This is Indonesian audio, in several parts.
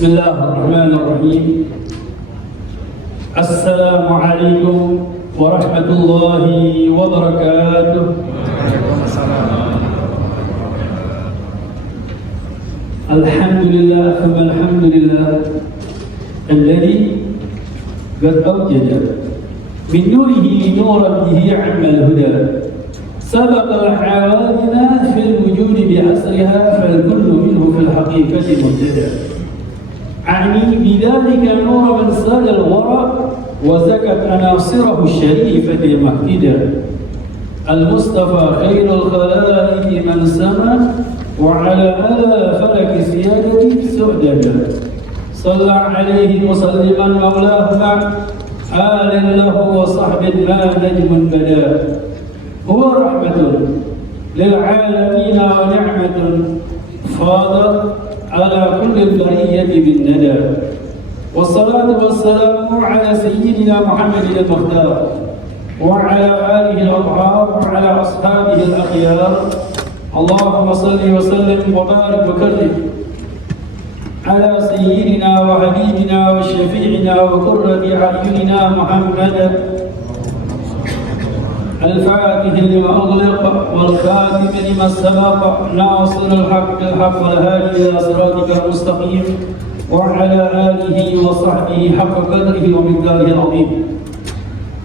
Bismillahirrahmanirrahim. Assalamualaikum warahmatullahi wabarakatuh. Alhamdulillah, alhamdulillah alladhi qad awjada min nurihi nuran bihi 'amma al-huda. سبق الحوادث في الوجود بأسرها فالكل منه في الحقيقة مبتدأ. أعني بذلك نور من ساد الورى وزكت عناصره الشريفة مهتدا. المصطفى خير الخلائق من سما وعلى فلك سيادة سؤددا. صلى عليه مسلما مولاه مع آل له وصحب ما نجم بدا. هو رحمة للعالمين ونعمة فاضت على كل البرية بالندى. والصلاة والسلام على سيدنا محمد المختار وعلى آله الأطهار وعلى أصحابه الأخيار. اللهم صل وسلم وبارك وكرم على سيدنا وحبيبنا وشفيعنا وقرة أعيننا محمد الفاتح لما أغلق والخاتم لما سبق ناصر الحق بالحق والهادي إلى صراطك المستقيم وعلى آله وصحبه حق قدره ومقداره العظيم.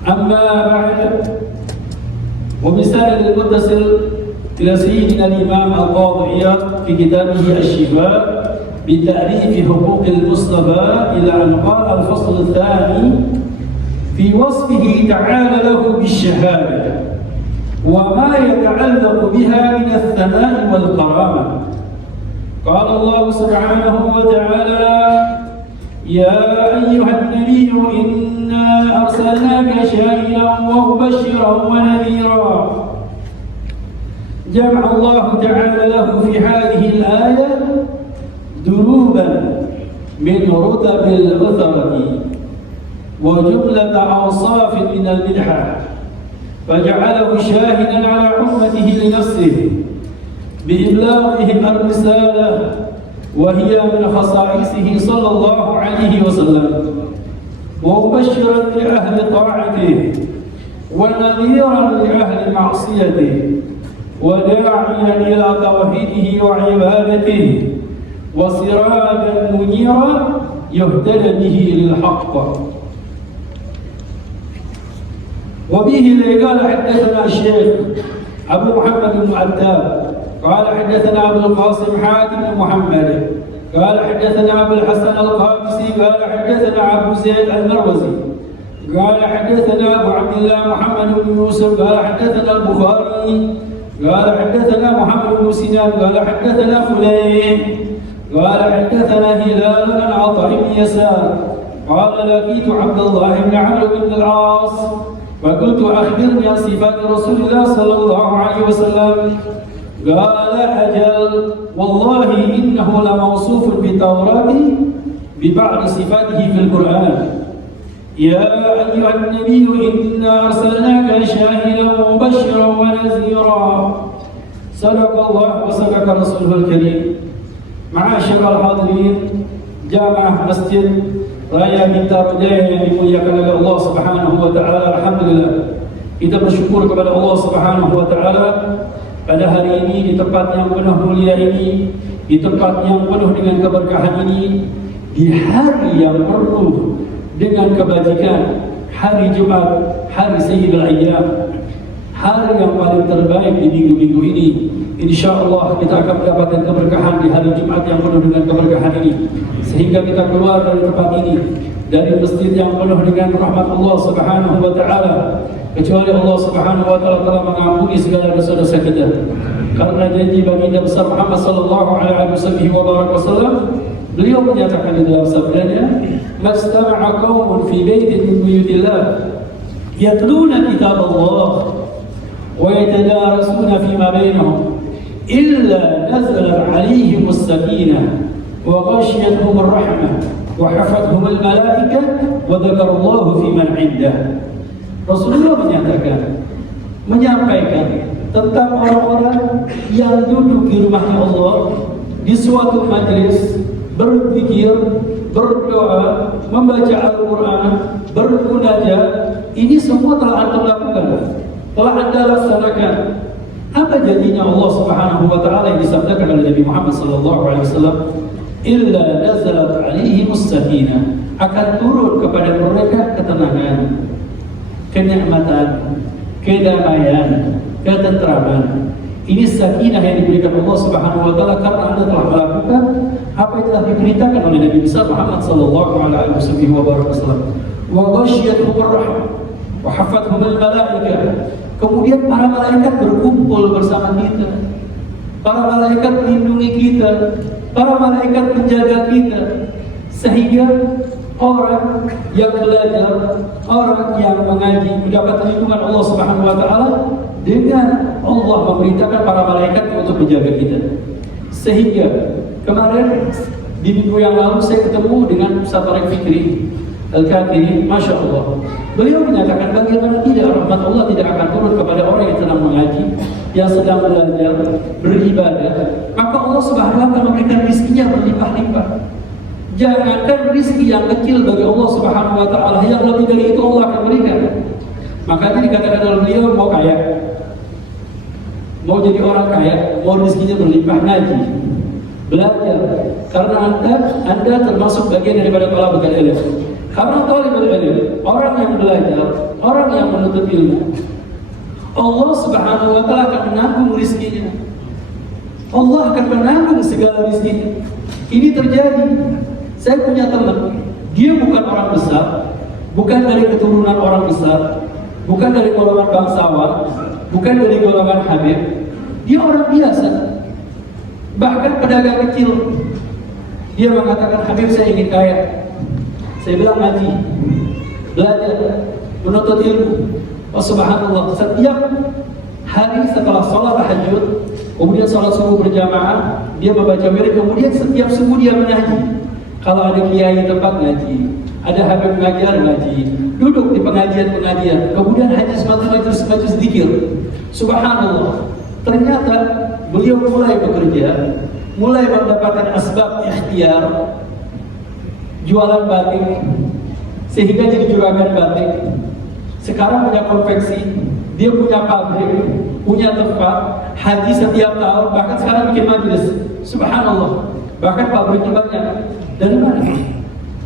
أما بعد، وبسند المتصل إلى سيدنا الإمام القاضي عياض في كتابه الشفاء بتعريف حقوق المصطفى إلى أن قال الفصل الثاني في وصفه تعالى له بالشهادة وما يتعلق بها من الثناء والكرامة. قال الله سبحانه وتعالى: يا أيها النبي إنا أرسلناك شاهدا ومبشرا ونذيرا. جمع الله تعالى له في هذه الآية دروبا من رتب الأثرة وجملة أوصاف من المدحة، فجعله شاهدا على أمته لنفسه بإبلاغهم الرسالة وهي من خصائصه صلى الله عليه وسلم، ومبشرا لأهل طاعته ونذيرا لأهل معصيته وداعيا إلى توحيده وعبادته وسراجا منيرا يهتدى به للحق. وبه قال حدثنا الشيخ أبو محمد بن عتاب قال حدثنا أبو القاسم حاتم بن محمد قال حدثنا أبو الحسن القابسي قال حدثنا أبو زيد المروزي قال حدثنا أبو عبد الله محمد بن يوسف قال حدثنا البخاري قال حدثنا محمد بن سنان قال حدثنا فليح قال حدثنا هلال عن عطاء بن يسار قال لقيت عبد الله بن عمرو بن العاص فقلت أخبرني عن صفات رسول الله صلى الله عليه وسلم. قال أجل والله إنه لموصوف بالتوراة ببعض صفاته في القرآن. يا أيها النبي إنا أرسلناك شاهدا ومبشرا ونذيرا. صدق الله وصدق رسوله الكريم. معاشر الحاضرين جامعة مسجid Raya Bintaro Jaya yang dimuliakan oleh Allah Subhanahu wa taala, alhamdulillah kita bersyukur kepada Allah Subhanahu wa taala pada hari ini di tempat yang penuh mulia ini, di tempat yang penuh dengan keberkahan ini, di hari yang penuh dengan kebajikan, hari Jumat, hari Sayyidul Ayyam, hari yang paling terbaik di minggu-minggu ini. InsyaAllah kita akan mendapatkan keberkahan di hari Jumat yang penuh dengan keberkahan ini, sehingga kita keluar dari tempat ini, dari masjid yang penuh dengan rahmat Allah Subhanahu wa taala, kecuali Allah Subhanahu wa taala telah mengampuni segala dosa-dosa kita. Karena janji baginda besar Muhammad sallallahu alaihi wasallam, beliau menyatakan di dalam sabdanya, "Mastama'a qaumun fi baitin min buyutillah yatluna kitab Allah wa yatadarasuna fima bainahum إلا نزل عليهم السكينة وغشيتهم الرحمة وحفتهم الملائكة وذكر الله في من عنده. Rasulullah menyampaikan tentang orang-orang yang duduk di rumahnya Allah di suatu majlis berzikir, berdoa, membaca Al-Quran, bermunajat, ini semua telah antum lakukan, telah anda laksanakan. Apa janjinya Allah Subhanahu wa taala yang disabdakan oleh Nabi Muhammad sallallahu alaihi wasallam? Illa nazalat alaihimus sakinah, akan turun kepada mereka ketenangan, kenikmatan, kedamaian, ketentraman. Ini sakinah yang diberikan Allah Subhanahu wa taala karena anda telah melakukan apa yang telah diperintahkan oleh Nabi besar Muhammad sallallahu alaihi wasallam. Wa ghasyiyatuhumur rahmah wa hafathumul malaikah. Kemudian para malaikat berkumpul bersama kita. Para malaikat melindungi kita. Para malaikat menjaga kita. Sehingga orang yang belajar, orang yang mengaji mendapat lindungan Allah Subhanahu wa taala dengan Allah memerintahkan para malaikat untuk menjaga kita. Sehingga kemarin di minggu yang lalu saya ketemu dengan Ustaz Tarik Fikri Al-Kafiri, Masya Allah. Beliau menyatakan bagaimana tidak rahmat Allah tidak akan turun kepada orang yang sedang mengaji, yang sedang belajar, beribadah, maka Allah Subhanahu wa taala akan memberikan rizkinya berlimpah-limpah. Jangankan rizki yang kecil bagi Allah Subhanahu wa taala, yang lebih dari itu Allah akan berikan. Makanya dikatakan oleh beliau, mau kaya, mau jadi orang kaya, mau rizkinya berlimpah, ngaji, belajar. Karena anda termasuk bagian daripada talabul ilm. Karena talabul ilm, orang yang belajar, orang yang menuntut ilmu, Allah Subhanahu wa taala akan menanggung rizkinya. Allah akan menanggung segala rizkinya. Ini terjadi. Saya punya teman, dia bukan orang besar, bukan dari keturunan orang besar, bukan dari golongan bangsawan, bukan dari golongan Habib. Dia orang biasa, bahkan pedagang kecil. Dia mengatakan, Habib saya ingin kaya. Saya bilang ngaji, belajar, menuntut ilmu. Oh subhanallah, setiap hari setelah sholat tahajud, kemudian sholat subuh berjamaah, dia membaca wirid, kemudian setiap subuh dia mengaji. Kalau ada kiai tempat ngaji, ada habib mengajar ngaji, duduk di pengajian-pengajian, kemudian hadis majlis zikir. Subhanallah, ternyata beliau mulai bekerja, mulai mendapatkan asbab ikhtiar, jualan batik, sehingga jadi juragan batik. Sekarang punya konveksi, dia punya pabrik, punya tempat, haji setiap tahun, bahkan sekarang bikin majlis. Subhanallah, bahkan pabriknya banyak. Dari mana?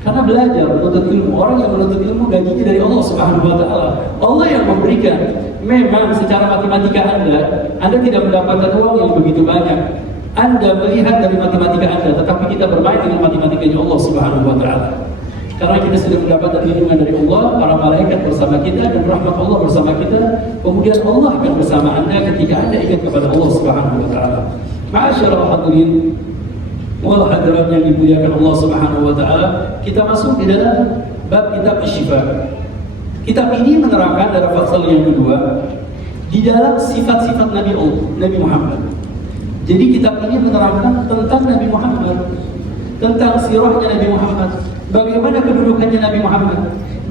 Karena belajar, menuntut ilmu. Orang yang menuntut ilmu gajinya dari Allah Subhanahu wa taala. Allah yang memberikan. Memang secara matematika Anda tidak mendapatkan uang yang begitu banyak. Anda melihat dari matematika Anda, tetapi kita bermain dengan matematikanya Allah Subhanahu wa taala. Karena kita sudah mendapatkan lindungan dari Allah, para malaikat bersama kita dan rahmat Allah bersama kita. Kemudian Allah akan bersama Anda ketika Anda ingat kepada Allah Subhanahu wa taala. Ma'asyiral hadirin wal hadirat yang dimuliakan Allah Subhanahu wa taala, kita masuk di dalam bab kitab Asy-Syifa. Kitab ini menerangkan dalam fasal yang kedua di dalam sifat-sifat Nabi Muhammad. Jadi kitab ini menerangkan tentang Nabi Muhammad, tentang sirahnya Nabi Muhammad, bagaimana kedudukannya Nabi Muhammad.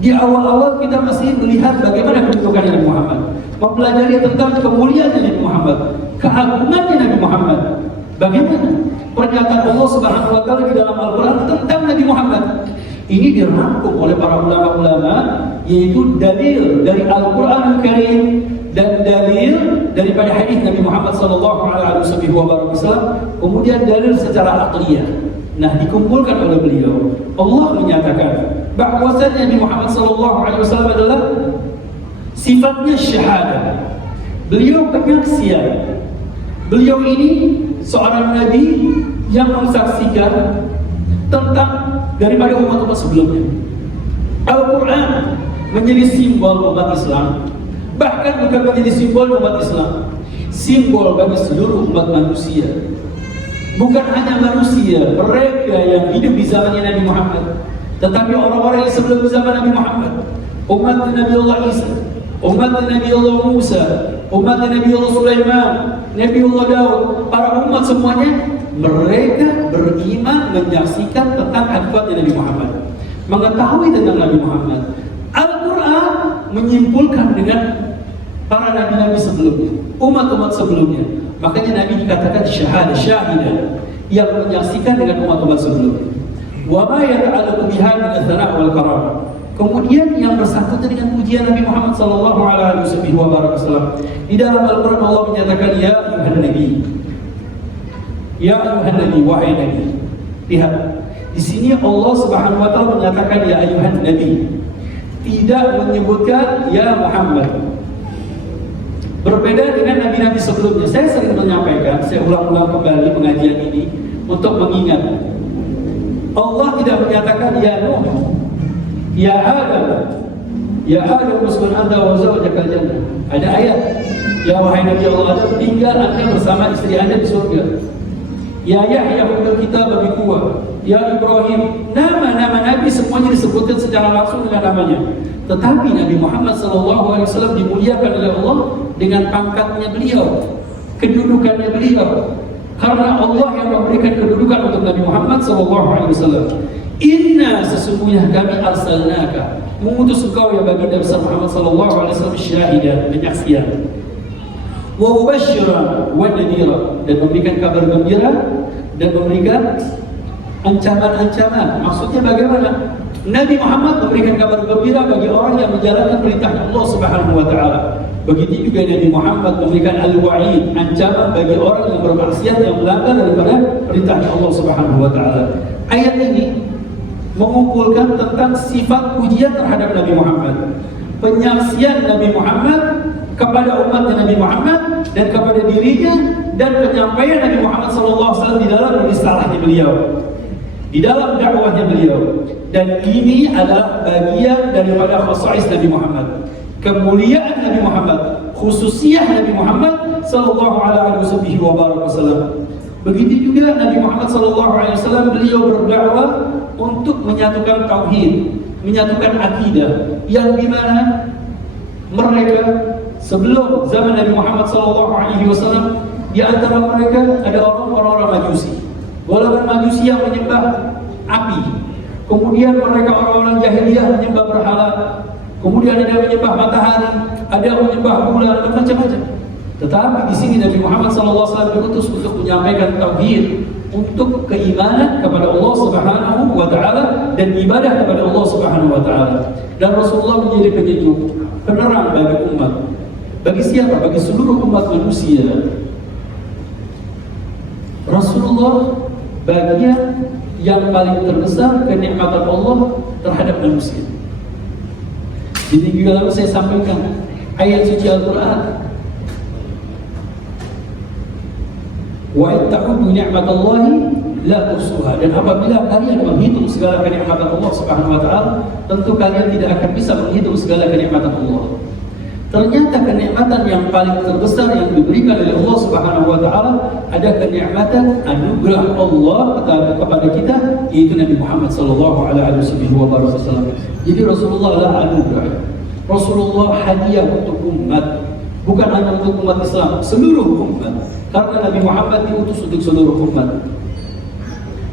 Di awal-awal kita masih melihat bagaimana kedudukannya Nabi Muhammad, mempelajari tentang kemuliaan Nabi Muhammad, keagungannya Nabi Muhammad. Bagaimana pernyataan Allah Subhanahu wa taala di dalam Al-Qur'an tentang Nabi Muhammad. Ini dirangkum oleh para ulama-ulama, yaitu dalil dari Al-Qur'an Al-Karim dan dalil daripada hadis Nabi Muhammad sallallahu alaihi wasallam, kemudian dalil secara aqliyah. Nah, dikumpulkan oleh beliau. Allah menyatakan bahwasanya Nabi Muhammad sallallahu alaihi wasallam adalah sifatnya syahadah. Beliau penyaksian. Beliau ini seorang nabi yang mensaksikan tentang daripada umat-umat sebelumnya. Al-Quran menjadi simbol umat Islam, bahkan bukan menjadi simbol umat Islam, simbol bagi seluruh umat manusia. Bukan hanya manusia, mereka yang hidup di zamannya Nabi Muhammad, tetapi orang-orang yang sebelum zaman Nabi Muhammad, umat Nabi Allah Isa, umat Nabi Allah Musa, umat Nabi Allah Sulaiman, Nabi Allah Daud, para umat semuanya, mereka beriman menyaksikan tentang hadisnya Nabi Muhammad, mengetahui tentang Nabi Muhammad. Al-Quran menyimpulkan dengan para nabi-nabi sebelumnya, umat-umat sebelumnya. Makanya Nabi dikatakan syahadah, syahidah. yang menyaksikan dengan umat-umat sebelumnya. Wa ma yata'allaqu biha min ats-tsana' wal karamah. Kemudian yang bersangkutan dengan pujian Nabi Muhammad sallallahu alaihi wasallam. Di dalam Al-Qur'an Allah menyatakan ya ayuhan nabi. Ya ayuhan nabi, wahai nabi. Lihat, di sini Allah Subhanahu wa taala menyatakan ya ayuhan nabi. Tidak menyebutkan ya Muhammad. Berbeda dengan nabi-nabi sebelumnya. Saya sering menyampaikan, saya ulang-ulang kembali pengajian ini untuk mengingat. Allah tidak menyatakan ya Nuh, ya Adam uskun anta wa zawjakal jannah. Ada ayat, ya wahai Nabi Allah Adam, tinggal Anda bersama istri Anda di surga. Ya Yahya khudhul kitab bi quwwah. Ya Ibrahim, nama-nama Nabi semuanya disebutkan secara langsung dengan namanya. Tetapi Nabi Muhammad SAW dimuliakan oleh Allah dengan pangkatnya beliau, kedudukannya beliau. Karena Allah yang memberikan kedudukan untuk Nabi Muhammad SAW. Inna, sesungguhnya kami arsalnaka, mengutus engkau ya baginda besar Muhammad SAW syahidan, penyaksian, wa mubasysyiran wa nadhira, dan memberikan kabar gembira dan memberikan ancaman-ancaman. Maksudnya bagaimana? Nabi Muhammad memberikan kabar gembira bagi orang yang menjalankan perintah Allah Subhanahu wa taala. Begitu juga Nabi Muhammad memberikan al-wa'id, ancaman bagi orang yang bermaksiat, yang melanggar daripada perintah Allah Subhanahu wa taala. Ayat ini mengumpulkan tentang sifat pujian terhadap Nabi Muhammad, penyaksian Nabi Muhammad kepada umatnya Nabi Muhammad dan kepada dirinya, dan penyampaian Nabi Muhammad SAW di dalam risalahnya beliau, di dalam dakwahnya beliau. Dan ini adalah bagian daripada khasais Nabi Muhammad, kemuliaan Nabi Muhammad, khususiyah Nabi Muhammad sallallahu alaihi wasallam. Begitu juga Nabi Muhammad sallallahu alaihi wasallam, beliau berdakwah untuk menyatukan tauhid, menyatukan akidah, yang dimana mereka sebelum zaman Nabi Muhammad sallallahu alaihi wasallam, di antara mereka ada orang-orang Majusi. Walaupun Majusi yang menyembah api. Kemudian mereka orang-orang jahiliyah menyembah berhala. Kemudian ada yang menyembah matahari, ada yang menyembah bulan, macam-macam. Tetapi di sini Nabi Muhammad SAW diutus untuk menyampaikan tauhid, untuk keimanan kepada Allah Subhanahu wa taala dan ibadah kepada Allah Subhanahu wa taala. Dan Rasulullah menjadi penyejuk, penerang bagi umat. Bagi siapa? Bagi seluruh umat manusia. Rasulullah bagian yang paling terbesar kenikmatan Allah terhadap manusia. Jadi juga lalu saya sampaikan ayat suci Al-Quran, wa in ta'uddu ni'matallahi la tuhsuha. Dan apabila kalian menghitung segala kenikmatan Allah Subhanahu wa taala, tentu kalian tidak akan bisa menghitung segala kenikmatan Allah. Ternyata kenikmatan yang paling terbesar yang diberikan oleh Allah Subhanahu wa taala ada kenikmatan anugerah Allah kepada kita, yaitu Nabi Muhammad sallallahu alaihi wasallam. Jadi Rasulullah adalah anugerah. Rasulullah hadiah untuk umat, bukan hanya untuk umat Islam, seluruh umat. Karena Nabi Muhammad diutus untuk seluruh umat.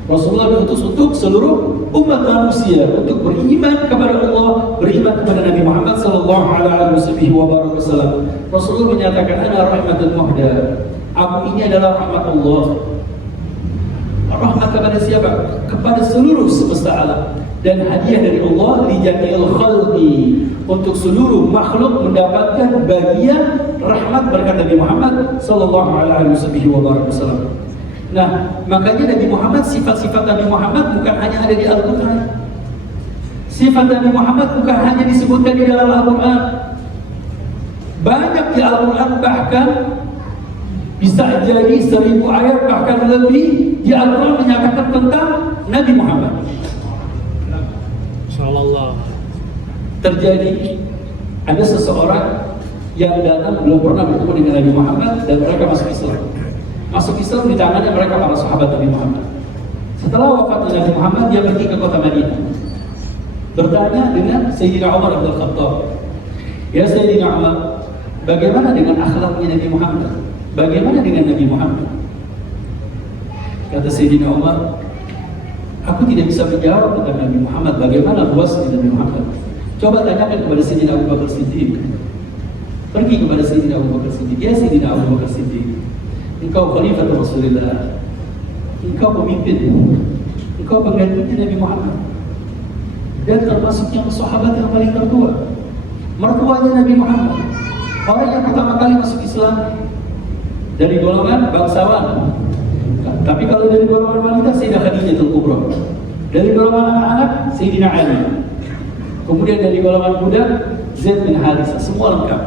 Rasulullah diutus untuk seluruh umat manusia, untuk beriman kepada Allah, beriman kepada Nabi Muhammad sallallahu alaihi wasallam. Rasulullah menyatakan, ana rahmatun muhda. Aku ini adalah rahmat Allah. Rahmat kepada siapa? Kepada seluruh semesta alam. Dan hadiah dari Allah li jami'il khalqi, untuk seluruh makhluk mendapatkan bagian rahmat berkat Nabi Muhammad sallallahu alaihi wasallam. Nah, makanya Nabi Muhammad, sifat-sifat Nabi Muhammad bukan hanya ada di Al-Quran. Sifat Nabi Muhammad bukan hanya disebutkan di dalam Al-Quran. Banyak di Al-Quran, bahkan bisa jadi 1000 ayat bahkan lebih di Al-Quran menyatakan tentang Nabi Muhammad. Insyaallah. Terjadi ada seseorang yang datang belum pernah bertemu dengan Nabi Muhammad dan mereka masuk Islam. Masuk Islam di tangannya mereka para sahabat Nabi Muhammad. Setelah wafatnya Nabi Muhammad, dia pergi ke kota Madinah, bertanya dengan Sayyidina Umar bin Khattab. Ya Sayyidina Umar, bagaimana dengan akhlaknya Nabi Muhammad? Bagaimana dengan Nabi Muhammad? Kata Sayyidina Umar, aku tidak bisa menjawab tentang Nabi Muhammad. Bagaimana luasnya Nabi Muhammad? Coba tanyakan kepada Sayyidina Abu Bakar Siddiq. Pergi kepada Sayyidina Abu Bakar Siddiq. Ya Sayyidina Abu Bakar Siddiq, engkau khalifah Rasulullah, engkau pemimpin, engkau penggantinya Nabi Muhammad, dan termasuk yang sahabat yang paling tertua, mertuanya Nabi Muhammad, orang yang pertama kali masuk Islam dari golongan bangsawan. Tapi kalau dari golongan wanita, Sayyidah Khadijatul Kubra. Dari golongan anak-anak, Sayyidina Ali. Kemudian dari golongan budak, Zaid bin Harithah. Semua lengkap.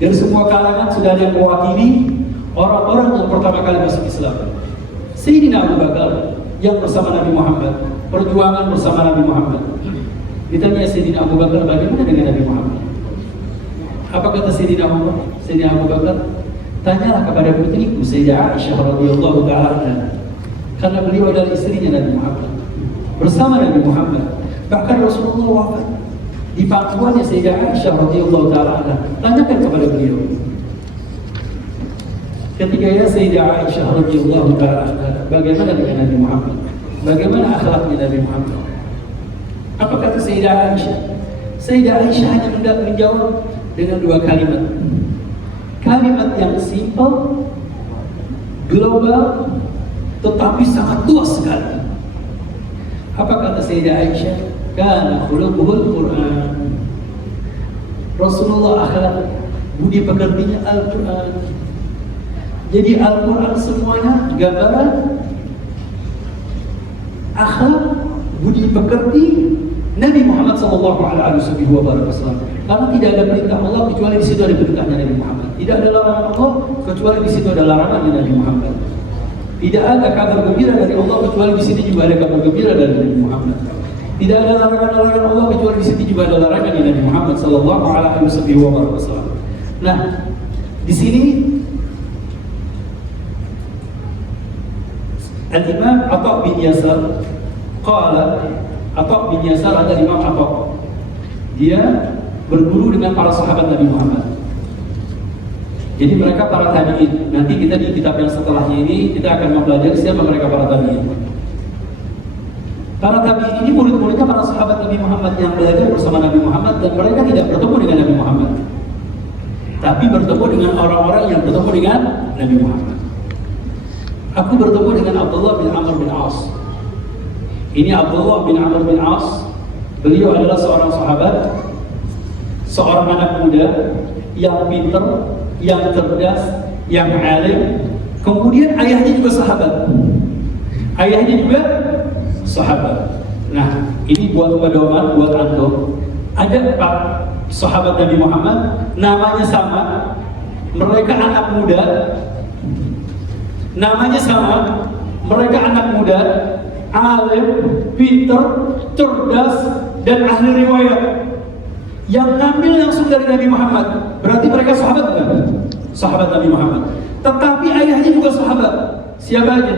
Dari semua kalangan sudah ada yang mewakili orang-orang yang pertama kali masuk Islam. Sayyidina Abu Bakar yang bersama Nabi Muhammad, perjuangan bersama Nabi Muhammad. Ditanya Sayyidina Abu Bakar, bagaimana dengan Nabi Muhammad? Apa kata Sayyidina Abu Bakar? Tanyalah kepada putriku Sayyidah Aisyah radhiyallahu ta'ala anha, karena beliau adalah istrinya Nabi Muhammad, bersama Nabi Muhammad. Bahkan Rasulullah wafat di pangkuannya Sayyidah Aisyah radhiyallahu ta'ala anha. Tanyakan kepada beliau. Ketika ya Sayyidah Aisyah radhiyallahu ta'ala anha, bagaimana dengan Nabi Muhammad? Bagaimana akhlaknya Nabi Muhammad? Apa kata Sayyidah Aisyah? Sayyidah Aisyah hanya menjawab dengan dua kalimat. Kalimat yang simpel, global, tetapi sangat luas sekali. Apa kata Sayyidah Aisyah? Kana khuluquhul Quran. Rasulullah akhlak budi pekertinya Al-Quran. Jadi Al-Quran semuanya gambaran akhlak budi pekerti Nabi Muhammad SAW. Karena tidak ada perintah Allah kecuali di situ ada perintahnya Nabi Muhammad. Tidak ada larangan Allah kecuali di situ ada larangannya Nabi Muhammad. Tidak ada kabar gembira dari Allah kecuali di sini juga ada kabar gembira dari Nabi Muhammad. Tidak ada larangan-larangan Allah kecuali di situ juga ada larangan dari Nabi Muhammad SAW. Nah, di sini Al-Imam Atha bin Yasar bin Yasar ada Imam Atha. Dia berguru dengan para sahabat Nabi Muhammad. Jadi mereka para tabi'in. Nanti kita di kitab yang setelahnya ini kita akan mempelajari siapa mereka para tabi'in. Para tabi'in ini murid-muridnya para sahabat Nabi Muhammad yang belajar bersama Nabi Muhammad, dan mereka tidak bertemu dengan Nabi Muhammad, tapi bertemu dengan orang-orang yang bertemu dengan Nabi Muhammad. Aku bertemu dengan Abdullah bin Amr bin As. Ini Abdullah bin Amr bin As. Beliau adalah seorang sahabat, seorang anak muda yang pintar, yang cerdas, yang alim. Kemudian ayahnya juga sahabat. Nah, ini buat pedoman, buat antum. Ada 4 sahabat Nabi Muhammad, namanya sama, mereka anak muda. Namanya sama, mereka anak muda, alim, pintar, cerdas, dan ahli riwayat. Yang ngambil langsung dari Nabi Muhammad. Berarti mereka sahabat bukan? Sahabat Nabi Muhammad. Tetapi ayahnya juga sahabat. Siapa aja?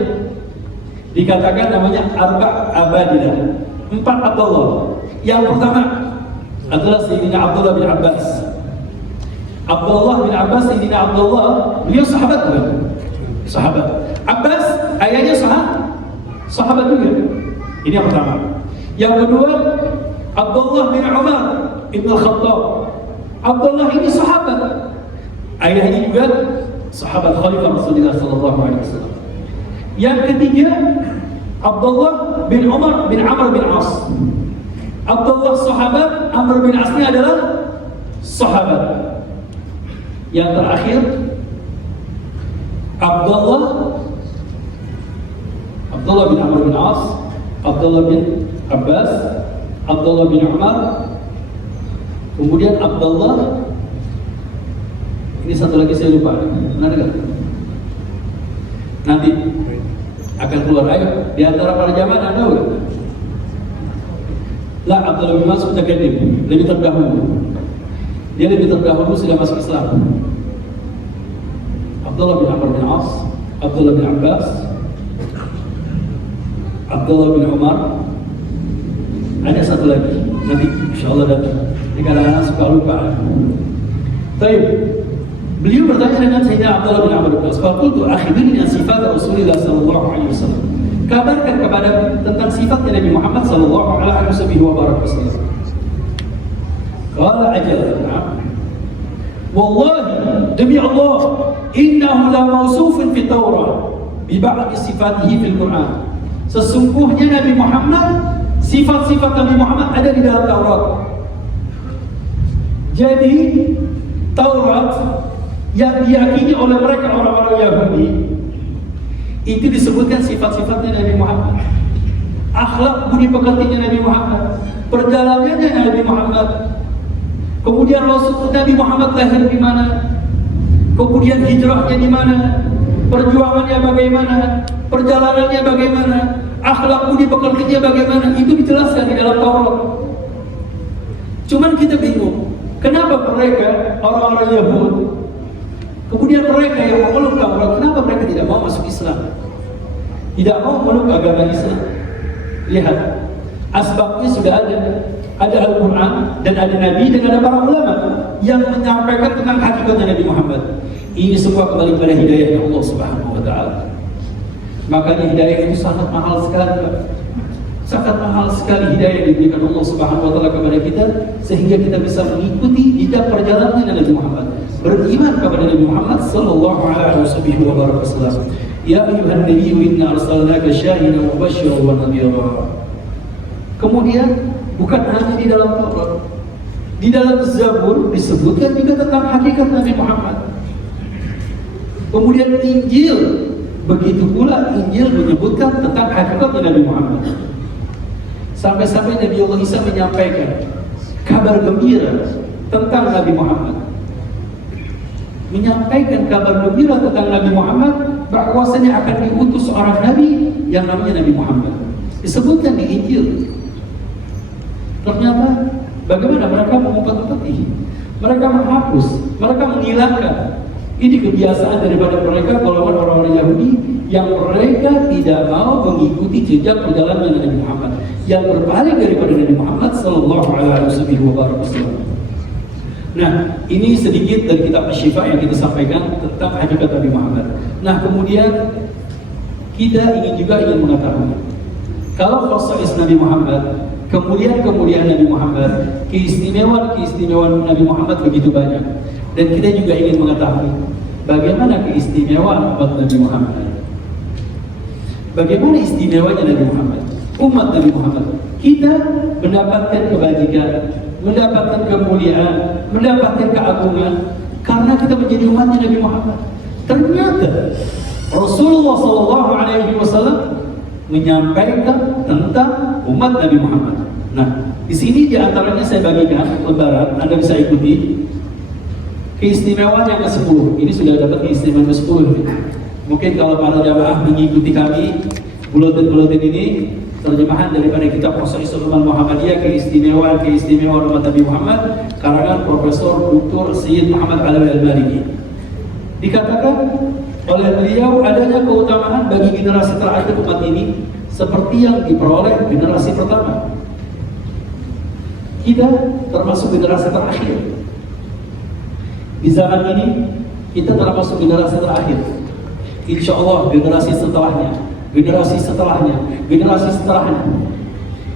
Dikatakan namanya Arba' Abadilah, 4 Abdullah. Yang pertama adalah Sayyidina Abdullah bin Abbas. Abdullah bin Abbas, Sayyidina Abdullah, beliau sahabat bukan? Sahabat. Abbas, ayahnya sahabat juga. Ini yang pertama. Yang kedua, Abdullah bin Umar Ibn Khattab. Abdullah ini sahabat. Ayahnya juga sahabat Khalifah Rasulullah SAW. Yang ketiga, Abdullah bin Umar bin Amr bin As. Abdullah sahabat, Amr bin As ini adalah sahabat. Yang terakhir, Abdullah bin Amr bin As, Abdullah bin Abbas, Abdullah bin Umar, kemudian Abdullah, ini satu lagi saya lupa, benar nggak? Nanti akan keluar. Ayo, di antara para jamaah ada nggak? Lah, Abdullah bin Mas'ud lebih terdahulu. Dia lebih terdahulu sudah masuk Islam. Abdullah bin Amr bin As, Abdullah bin Abbas, Abdullah bin Umar. Ada satu lagi, nanti insyaallah datang. Ini kadang-kadang suka lupa. Baik, beliau bertanya dengan Sayyidina Abdullah bin Amr bin As. Faqultu akhbirni an sifat Rasulullah sallallahu alaihi wasallam. Kabarkan kepada tentang sifat Nabi Muhammad sallallahu alaihi wasallam. Qala ajal. Wallahi, demi Allah, innahu la mawsufun fi Taurat. bi ba'd sifatihi fil Quran. Sesungguhnya Nabi Muhammad, sifat-sifat Nabi Muhammad ada di dalam Taurat. Jadi Taurat yang diyakini oleh mereka orang-orang Yahudi itu disebutkan sifat-sifatnya Nabi Muhammad, akhlak budi pekertinya Nabi Muhammad, perjalanannya Nabi Muhammad, kemudian Rasul Nabi Muhammad lahir di mana, kemudian hijrahnya di mana, perjuangannya bagaimana, perjalanannya bagaimana, akhlak budi pekertinya bagaimana, itu dijelaskan di dalam Taurat. Cuman kita bingung, kenapa mereka orang-orang Yahudi, kemudian mereka yang memeluk Taurat, kenapa mereka tidak mau masuk Islam, tidak mau memeluk agama Islam? Lihat, asbabnya sudah ada Al-Quran dan ada Nabi dan ada para ulama yang menyampaikan tentang hakikatnya Nabi Muhammad. Ini semua kembali pada hidayah Allah Subhanahu wa Ta'ala. Makanya hidayah itu sangat mahal sekali, Pak. Sangat mahal sekali hidayah yang diberikan Allah Subhanahu wa Ta'ala kepada kita, sehingga kita bisa mengikuti jejak perjalanan Nabi Muhammad, beriman kepada Nabi Muhammad sallallahu alaihi wasallam. Ya ayyuhan nabiyyu inna arsalnaka syahidan wa mubasysyiran wa nadhira. Kemudian bukan hanya di dalam Taurat, di dalam Zabur disebutkan juga tentang hakikat Nabi Muhammad. Kemudian Injil, begitu pula Injil menyebutkan tentang hakikat Nabi Muhammad. Sampai-sampai Nabi Allah Isa menyampaikan kabar gembira tentang Nabi Muhammad, menyampaikan kabar gembira tentang Nabi Muhammad, bahwasanya akan diutus seorang Nabi yang namanya Nabi Muhammad. Disebutkan di Injil. Ternyata bagaimana mereka mengumpet-umpeti, mereka menghapus, mereka menghilangkan. Ini kebiasaan daripada mereka golongan orang-orang Yahudi yang mereka tidak mau mengikuti jejak perjalanan Nabi Muhammad, yang berpaling daripada Nabi Muhammad sallallahu alaihi wasallam. Nah, ini sedikit dari kitab Asy-Syifa yang kita sampaikan tentang hakikat Nabi Muhammad. Nah, kemudian kita ingin mengetahui kalau khosais Nabi Muhammad, kemuliaan Nabi Muhammad, keistimewaan Nabi Muhammad begitu banyak. Dan kita juga ingin mengetahui bagaimana keistimewaan umat Nabi Muhammad. Bagaimana istimewanya Nabi Muhammad, umat Nabi Muhammad. Kita mendapatkan kebajikan, mendapatkan kemuliaan, mendapatkan keagungan karena kita menjadi umatnya Nabi Muhammad. Ternyata Rasulullah SAW menyampaikan tentang umat Nabi Muhammad. Nah, di sini diantaranya saya bagikan lembaran, Anda bisa ikuti keistimewaan yang ke-10. Ini sudah dapat keistimewaan ke-10. Mungkin kalau para jamaah mengikuti kami, buletin-buletin ini terjemahan daripada kitab Khosais Ummah Muhammadiyah, keistimewaan umat Nabi Muhammad, karangan Profesor Dr. Sayyid Muhammad Alawi Al-Maliki. Dikatakan oleh beliau adanya keutamaan bagi generasi terakhir umat ini seperti yang diperoleh generasi pertama. Kita termasuk generasi terakhir. Di zaman ini kita termasuk generasi terakhir. Insya Allah generasi setelahnya, generasi setelahnya.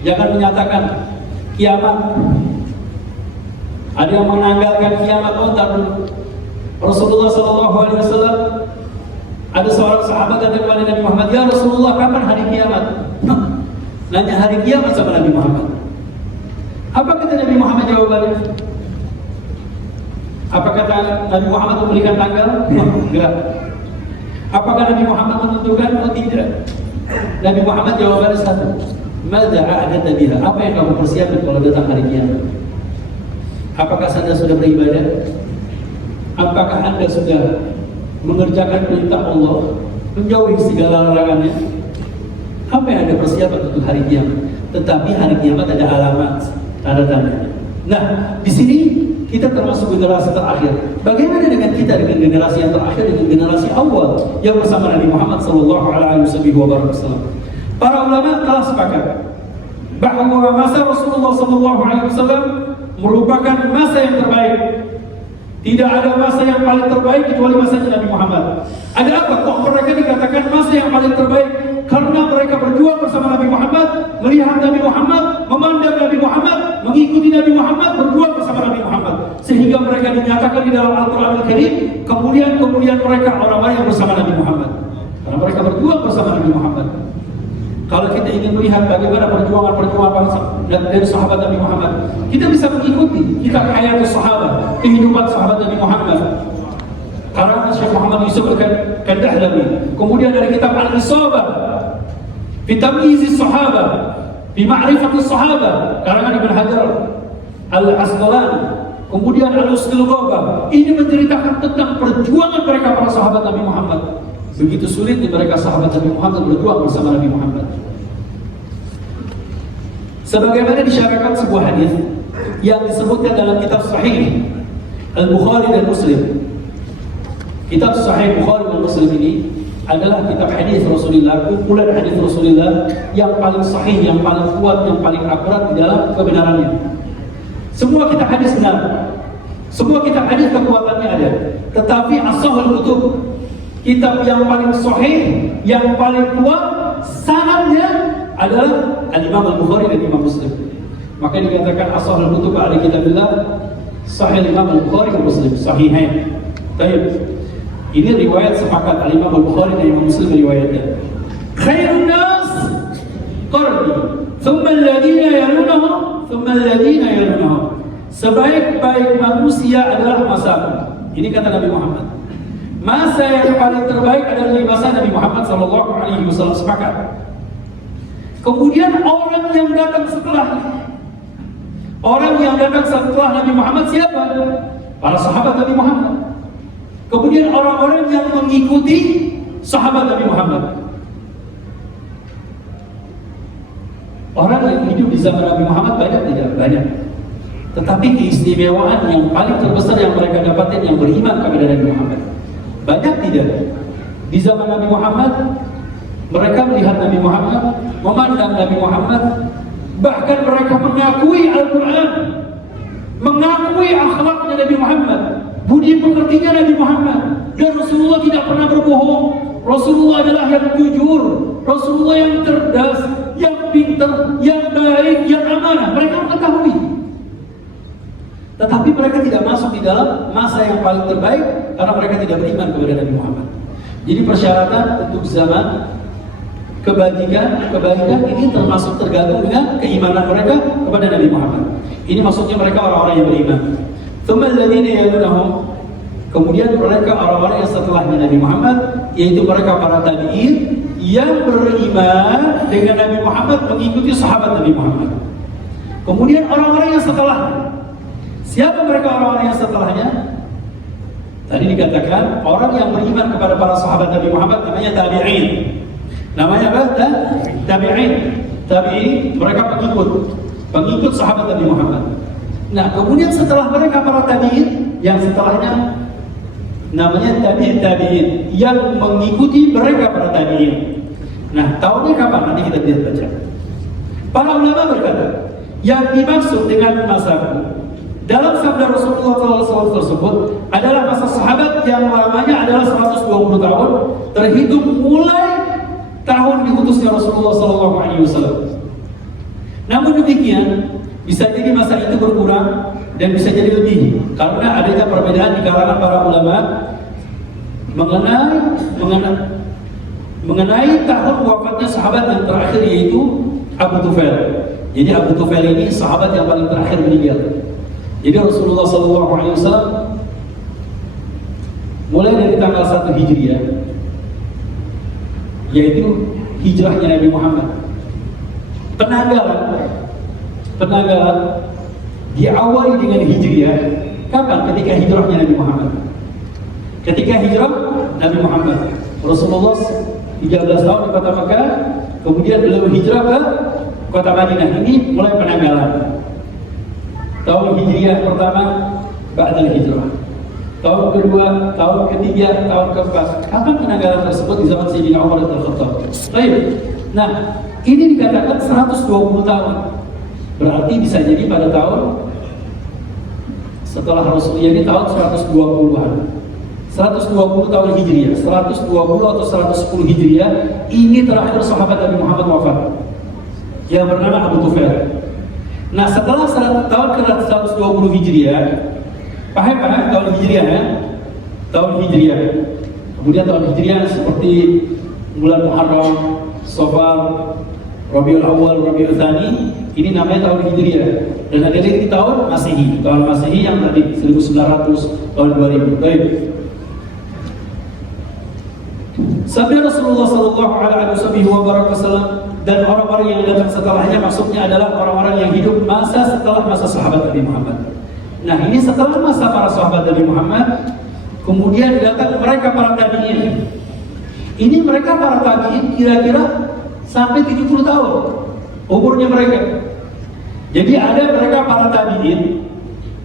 Jangan menyatakan kiamat. Ada yang menanggalkan kiamat, tak dulu. Rasulullah SAW, ada seorang sahabat datang kepada Nabi Muhammad, ya Rasulullah, kapan hari kiamat? Nanya hari kiamat sama Nabi Muhammad. Apa kata Nabi Muhammad jawabannya? Apa kata Nabi Muhammad memberikan tanggal? Enggak. Apakah Nabi Muhammad menentukan? Oh tidak. Nabi Muhammad jawabannya satu. Madza a'dadta biha? Apa yang kamu persiapkan kalau datang hari kiamat? Apakah Anda sudah beribadah? Apakah Anda sudah mengerjakan perintah Allah, menjauhi segala larangannya? Apa yang Anda persiapkan untuk hari kiamat? Tetapi hari kiamat ada alamat, tanda-tandanya. Nah, di sini kita termasuk generasi terakhir. Bagaimana dengan kita, dengan generasi yang terakhir, dengan generasi awal yang bersama Nabi Muhammad sallallahu alaihi wasallam? Para ulama telah sepakat bahwa masa Rasulullah sallallahu alaihi wasallam merupakan masa yang terbaik. Tidak ada masa yang paling terbaik kecuali masanya Nabi Muhammad. Ada apa kok mereka dikatakan masa yang paling terbaik? Karena mereka berjuang bersama Nabi Muhammad, melihat Nabi Muhammad, memandang Nabi Muhammad, mengikuti Nabi Muhammad, berjuang bersama Nabi Muhammad, sehingga mereka dinyatakan di dalam Al-Quran Al-Karim kemudian mereka orang-orang yang bersama Nabi Muhammad. Karena mereka berjuang bersama Nabi Muhammad. Kalau kita ingin melihat bagaimana perjuangan dari sahabat Nabi Muhammad, kita bisa mengikuti kitab Hayatus Sahabat, kehidupan sahabat Nabi Muhammad, karangan Syekh Muhammad Yusuf Al-Kandahlawi. Kemudian dari kitab Al-Isabah fi Tamyiz Sahabah, fi Ma'rifat Sahabah, karangan Ibn Hajar Al-Asqalani. Kemudian Al-Usul Ghaba, ini menceritakan tentang perjuangan mereka para sahabat Nabi Muhammad. Begitu sulitnya mereka sahabat Nabi Muhammad berjuang bersama Nabi Muhammad. Sebagaimana disyaratkan sebuah hadis yang disebutkan dalam kitab Sahih Al-Bukhari dan Muslim. Kitab Sahih Bukhari dan Muslim ini adalah kitab hadis Rasulullah, kumpulan hadis Rasulullah yang paling sahih, yang paling kuat, yang paling akurat di dalam kebenarannya. Semua kitab hadis benar, semua kitab hadis kekuatannya ada. Tetapi as-sahih kutub, kitab yang paling sahih, yang paling kuat sanadnya adalah Al-Imam Al-Bukhari dan Imam Muslim. Maka dikatakan as-sahih kutub ala kitabillah, sahih Imam Al-Bukhari dan Muslim, sahihain. Baik. Ini riwayat sepakat Al-Imam Al-Bukhari dan Imam Muslim riwayatnya. Khairun nas qarni, thumma alladhina yalunahum, thumma alladhina yalunahum. Sebaik-baik manusia adalah masaku. Ini kata Nabi Muhammad. Masa yang paling terbaik adalah masa Nabi Muhammad SAW, sepakat. Kemudian orang yang datang setelah Nabi Muhammad siapa? Para sahabat Nabi Muhammad. Kemudian orang-orang yang mengikuti sahabat Nabi Muhammad. Orang yang hidup di zaman Nabi Muhammad banyak tidak? Banyak. Tetapi keistimewaan yang paling terbesar yang mereka dapatkan yang beriman kepada Nabi Muhammad. Banyak tidak? Di zaman Nabi Muhammad, mereka melihat Nabi Muhammad, memandang Nabi Muhammad, bahkan mereka mengakui Al-Quran, mengakui akhlaknya Nabi Muhammad, budi pekertinya Nabi Muhammad. Dan Rasulullah tidak pernah berbohong. Rasulullah adalah yang jujur, Rasulullah yang cerdas, yang pintar, yang baik, yang amanah. Mereka mengetahui. Tetapi mereka tidak masuk di dalam masa yang paling terbaik karena mereka tidak beriman kepada Nabi Muhammad. Jadi persyaratan untuk zaman kebaikan ini termasuk tergantung dengan keimanan mereka kepada Nabi Muhammad. Ini maksudnya mereka orang-orang yang beriman. Kemudian mereka orang-orang yang setelahnya Nabi Muhammad, yaitu mereka para tabi'in yang beriman dengan Nabi Muhammad, mengikuti sahabat Nabi Muhammad. Kemudian orang-orang yang setelahnya, siapa mereka orang-orang yang setelahnya? Tadi dikatakan orang yang beriman kepada para sahabat Nabi Muhammad namanya tabi'in. Namanya apa? Tabi'in. Tabi'in, mereka pengikut sahabat Nabi Muhammad. Nah, kemudian setelah mereka para tabi'in, yang setelahnya namanya tabi'in yang mengikuti mereka para tabi'in. Nah, tahunnya kapan? Nanti kita lihat baca. Para ulama berkata, yang dimaksud dengan masa dalam sabda Rasulullah SAW tersebut adalah masa sahabat yang lamanya adalah 120 tahun, terhitung mulai tahun diutusnya Rasulullah SAW. Namun demikian, bisa jadi masa itu berkurang dan bisa jadi lebih karena adanya perbedaan di kalangan para ulama mengenai tahun wafatnya sahabat yang terakhir, yaitu Abu Tufail. Jadi Abu Tufail ini sahabat yang paling terakhir meninggal. Jadi Rasulullah SAW mulai dari tanggal 1 Hijriah, yaitu hijrahnya Nabi Muhammad. Penanggalan diawali dengan Hijriah. Kapan? Ketika hijrahnya Nabi Muhammad. Ketika hijrah Nabi Muhammad, Rasulullah 13 tahun di kota Makkah, kemudian beliau hijrah ke kota Madinah. Ini mulai penanggalan. Tahun Hijriah pertama, ba'dal hijrah. Tahun kedua, tahun ketiga, tahun keempat. Kapan penanggalan tersebut? Di zaman Sayyidina Umar bin Khattab. Baik. Nah, ini dikatakan 120 tahun. Berarti bisa jadi pada tahun setelah Rasulullah ini tahun 120-an. 120 tahun Hijriah, 120 atau 110 Hijriah, ini terakhir sahabat Nabi Muhammad wafat, yang bernama Abu Tufail. Nah, setelah tahun ke-120 Hijriah, paham tahun Hijriah ya? Tahun Hijriah. Kemudian tahun Hijriah seperti bulan Muharram, Safar, Rabiul Awal, Rabiul Tsani, ini namanya tahun Hijriah. Dan ada lagi tahun Masehi yang tadi 1900 tahun 2000. Baik. Sabda Rasulullah sallallahu alaihi wasallam dan orang-orang yang datang setelahnya, maksudnya adalah orang-orang yang hidup setelah masa sahabat Nabi Muhammad. Nah, ini setelah masa para sahabat Nabi Muhammad, kemudian datang mereka para tabi'in. Ini mereka para tabi'in kira-kira sampai 70 tahun umurnya mereka. Jadi ada mereka para tabi'in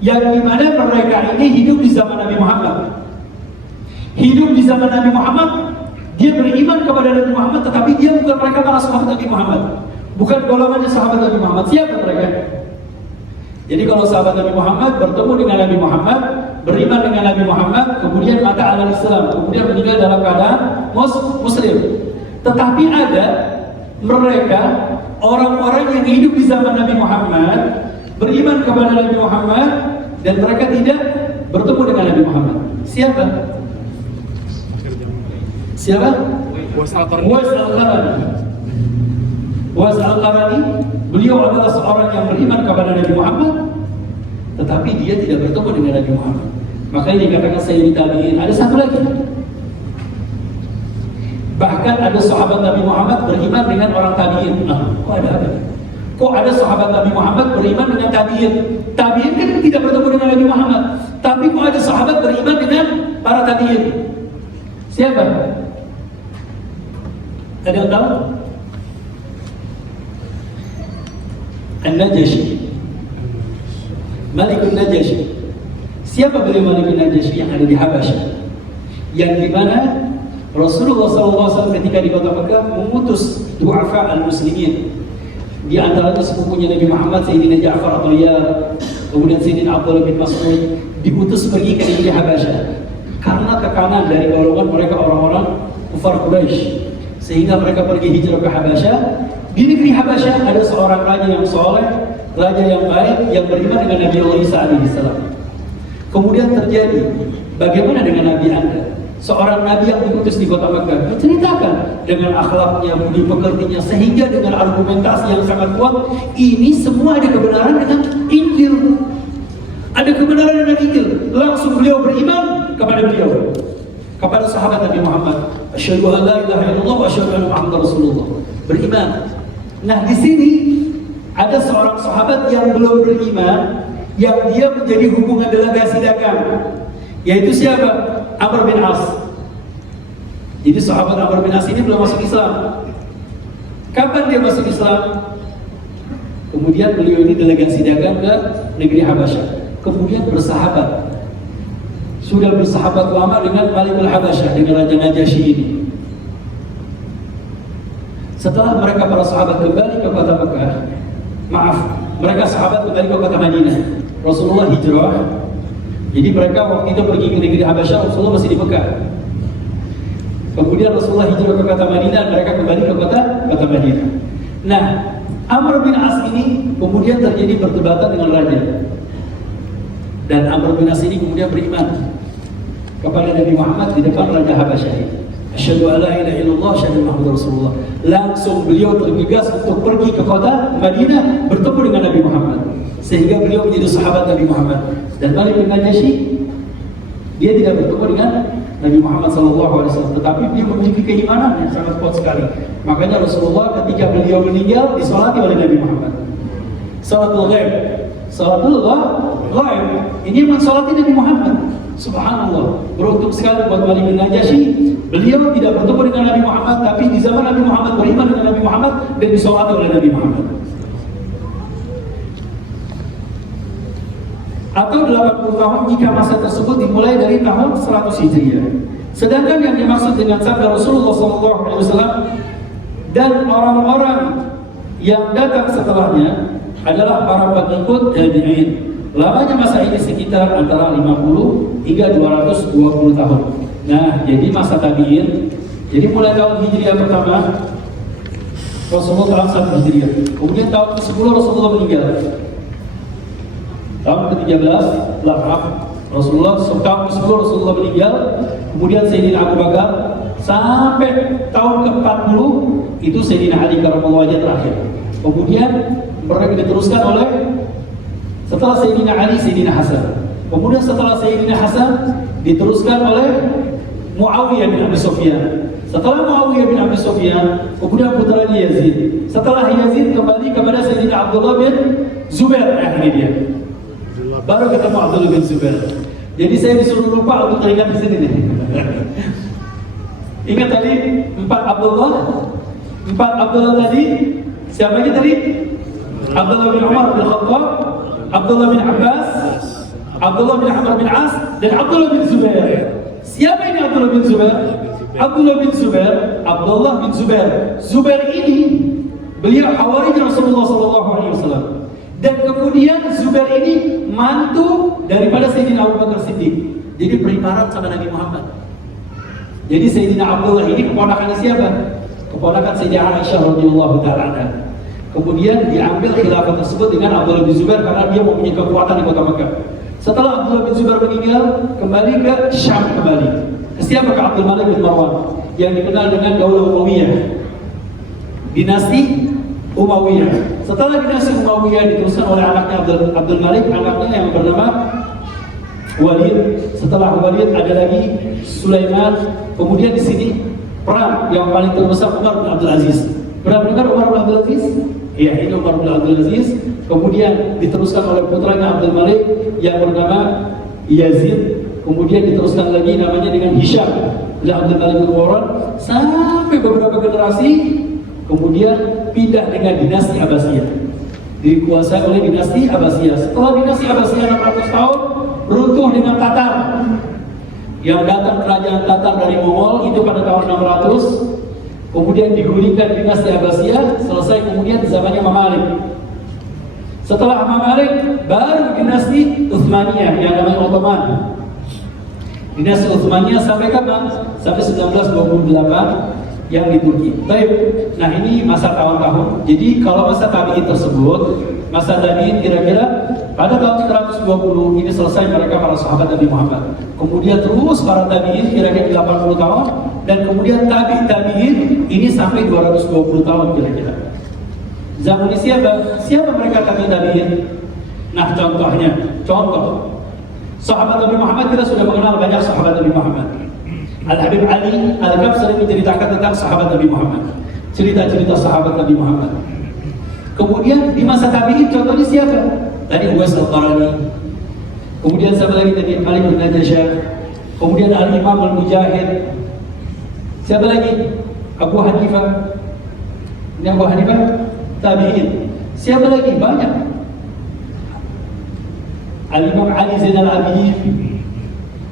yang dimana mereka ini hidup di zaman Nabi Muhammad. Hidup di zaman Nabi Muhammad, dia beriman kepada Nabi Muhammad, tetapi dia bukan mereka para sahabat Nabi Muhammad. Bukan golongannya sahabat Nabi Muhammad. Siapa mereka? Jadi kalau sahabat Nabi Muhammad bertemu dengan Nabi Muhammad, beriman dengan Nabi Muhammad, kemudian mata ala Islam, kemudian meninggal dalam keadaan Muslim. Tetapi ada mereka orang-orang yang hidup di zaman Nabi Muhammad, beriman kepada Nabi Muhammad, dan mereka tidak bertemu dengan Nabi Muhammad. Siapa? Uwais Al-Qarani. Beliau adalah seorang yang beriman kepada Nabi Muhammad, tetapi dia tidak bertemu dengan Nabi Muhammad. Maka ini dikatakan Sayyid Tabi'in. Ada satu lagi. Bahkan ada sahabat Nabi Muhammad beriman dengan orang tabi'in. Kok ada apa? Kok ada sahabat Nabi Muhammad beriman dengan tabi'in? Tabi'in kan tidak bertemu dengan Nabi Muhammad, tapi kok ada sahabat beriman dengan para tabi'in? Siapa? Ada yang tahu? An-Najashi, Malikun Najashi. Siapa beliau Malikun Najashi yang ada di Habasyah? Yang dimana Rasulullah SAW ketika di kota Mekah mengutus du'afa al-muslimin. Di antaranya sepupunya Nabi Muhammad, Sayyidina Ja'far At-Tayyar, kemudian Sayyidina Abdullah bin Mas'ud, diutus pergi ke negeri Habasyah karena tekanan dari golongan mereka orang-orang kufar Quraisy, sehingga mereka pergi hijrah ke Habasyah. Di negeri Habasyah ada seorang raja yang soleh, raja yang baik, yang beriman dengan Nabi Allah Isa alaihissalam. Kemudian terjadi, bagaimana dengan Nabi Anda? Seorang Nabi yang diutus di kota Mekah, menceritakan dengan akhlaknya, budi pekertinya, sehingga dengan argumentasi yang sangat kuat, ini semua ada kebenaran dengan Injil. Ada kebenaran dengan Injil. Langsung beliau beriman kepada beliau, kepada sahabat Nabi Muhammad. Asyhadu an la ilaha illallah wa asyhadu anna Muhammadar Rasulullah. Beriman. Nah, di sini ada seorang sahabat yang belum beriman, yang dia menjadi hubungan delegasi dagang, yaitu siapa? Amr bin As. Jadi sahabat Amr bin As ini belum masuk Islam. Kapan dia masuk Islam? Kemudian beliau ini delegasi dagang ke negeri Habasyah. Kemudian bersahabat. Sudah bersahabat lama dengan Malikul Habasyah, dengan Raja Najashi ini. Setelah mereka para sahabat kembali ke kota Mekah, mereka sahabat kembali ke kota Madinah. Rasulullah hijrah. Jadi mereka waktu itu pergi ke negeri Habasyah, Rasulullah masih di Mekah. Kemudian Rasulullah hijrah ke kota Madinah, mereka kembali ke kota Madinah. Nah, Amr bin As ini kemudian terjadi perdebatan dengan raja. Dan Amr bin As ini kemudian beriman kepada Nabi Muhammad di depan Raja Habasyah. Asyhadu an la ilaha illallah, asyhadu anna Muhammadar Rasulullah. Langsung beliau tergegas untuk pergi ke kota Madinah bertemu dengan Nabi Muhammad, sehingga beliau menjadi sahabat Nabi Muhammad. Dan Malik bin Najashi, dia tidak bertemu dengan Nabi Muhammad SAW, tetapi dia memiliki keimanan yang sangat kuat sekali. Makanya Rasulullah ketika beliau meninggal disolati oleh Nabi Muhammad. Salatul ghaib, salatul ghaib. Ini mensolati Nabi Muhammad. Subhanallah, beruntung sekali buat Malik bin Najashi. Beliau tidak bertemu dengan Nabi Muhammad, tapi di zaman Nabi Muhammad beriman dengan Nabi Muhammad dan disolati oleh Nabi Muhammad. Atau 80 tahun jika masa tersebut dimulai dari tahun 100 Hijriah. Sedangkan yang dimaksud dengan sabda Rasulullah SAW dan orang-orang yang datang setelahnya adalah para pengikut tabi'in. Lamanya masa ini sekitar antara 50 hingga 220 tahun. Nah, jadi masa tabi'in. Jadi mulai tahun Hijriah pertama Rasulullah tahun 1 Hijriah. Kemudian tahun ke-10 Rasulullah meninggal. Tahun ke-13 Rasulullah tahun ke-10 Rasulullah meninggal. Kemudian Sayyidina Abu Bakar, sampai tahun ke-40 itu Sayyidina Ali karramallahu wajhahu terakhir. Kemudian mereka diteruskan oleh setelah Sayyidina Ali, Sayyidina Hasan. Kemudian setelah Sayyidina Hasan diteruskan oleh Muawiyah bin Abi Sufyan. Setelah Muawiyah bin Abi Sufyan, kemudian putranya Yazid. Setelah Yazid kembali kepada Sayyidina Abdullah bin Zubair, akhirnya dia. Baru ketemu Abdullah bin Zubair. Jadi saya disuruh lupa untuk teringat di sini nih. Ingat tadi empat Abdullah tadi. Siapa aja tadi? Abdullah bin Umar bin Khattab, Abdullah bin Abbas, Abdullah bin Amr bin As, dan Abdullah bin Zubair. Siapa ini Abdullah bin Zubair? Abdullah bin Zubair. Zubair ini beliau hawari Rasulullah SAW. Dan kemudian Zubair ini mantu daripada Sayyidina Abu Bakar Siddiq. Jadi periparat sama Nabi Muhammad. Jadi Sayyidina Abdullah ini keponakan siapa? Keponakan Sayyidina Aisyah radhiyallahu ta'ala anha. Kemudian diambil khilafah tersebut dengan Abdullah bin Zubair karena dia mempunyai kekuatan di kota Mekah. Setelah Abdullah bin Zubair meninggal, kembali ke Syam kembali. Siapa ke Abdul Malik bin Marwan yang dikenal dengan Daulah Umayyah, dinasti Umayyah. Setelah dinasti Umayyah diteruskan oleh anaknya Abdul Malik, anaknya yang bernama Walid. Setelah Walid ada lagi Sulaiman. Kemudian di sini perang yang paling terbesar Umar bin Abdul Aziz. Pernah dengar Umar bin Abdul Aziz? Iya, ini Umar bin Abdul Aziz. Kemudian diteruskan oleh putranya Abdul Malik yang bernama Yazid. Kemudian diteruskan lagi namanya dengan Hisham bin Abdul Malik bin Marwan sampai beberapa generasi. Kemudian pindah dengan dinasti Abbasiyah, dikuasai oleh dinasti Abbasiyah. Setelah dinasti Abbasiyah 600 tahun runtuh dengan Tatar. Yang datang kerajaan Tatar dari Mongol itu pada tahun 600. Kemudian digulingkan dinasti Abbasiyah, selesai kemudian zamannya Mamalik. Setelah Mamalik baru dinasti Utsmaniyah yang namanya Ottoman. Dinasti Utsmaniyah sampai kapan? Sampai 1928 yang di Turki. Baik. Nah, ini masa tahun-tahun. Jadi kalau masa tabi'in tersebut, masa tabi'in kira-kira pada tahun 120 ini selesai mereka para sahabat Nabi Muhammad. Kemudian terus para tabi'in kira-kira 80 tahun dan kemudian tabi'in ini sampai 220 tahun kira-kira. Zaman ini siapa mereka tabi'in? Nah, contoh sahabat Nabi Muhammad, kita sudah mengenal banyak sahabat Nabi Muhammad. Al-Habib Ali Al-Kabsari menceritakan tentang sahabat Nabi Muhammad, cerita-cerita sahabat Nabi Muhammad. Kemudian di masa tabi'in contohnya siapa? Tadi Uwais Al-Qarani. Kemudian siapa lagi tadi? Ali bin Najasyah. Kemudian Al-Imam Al-Mujahid. Siapa lagi? Abu Hanifah. Ini Abu Hanifah tabi'in. Siapa lagi? Banyak. Al-Imam Ali Zainal Abidin.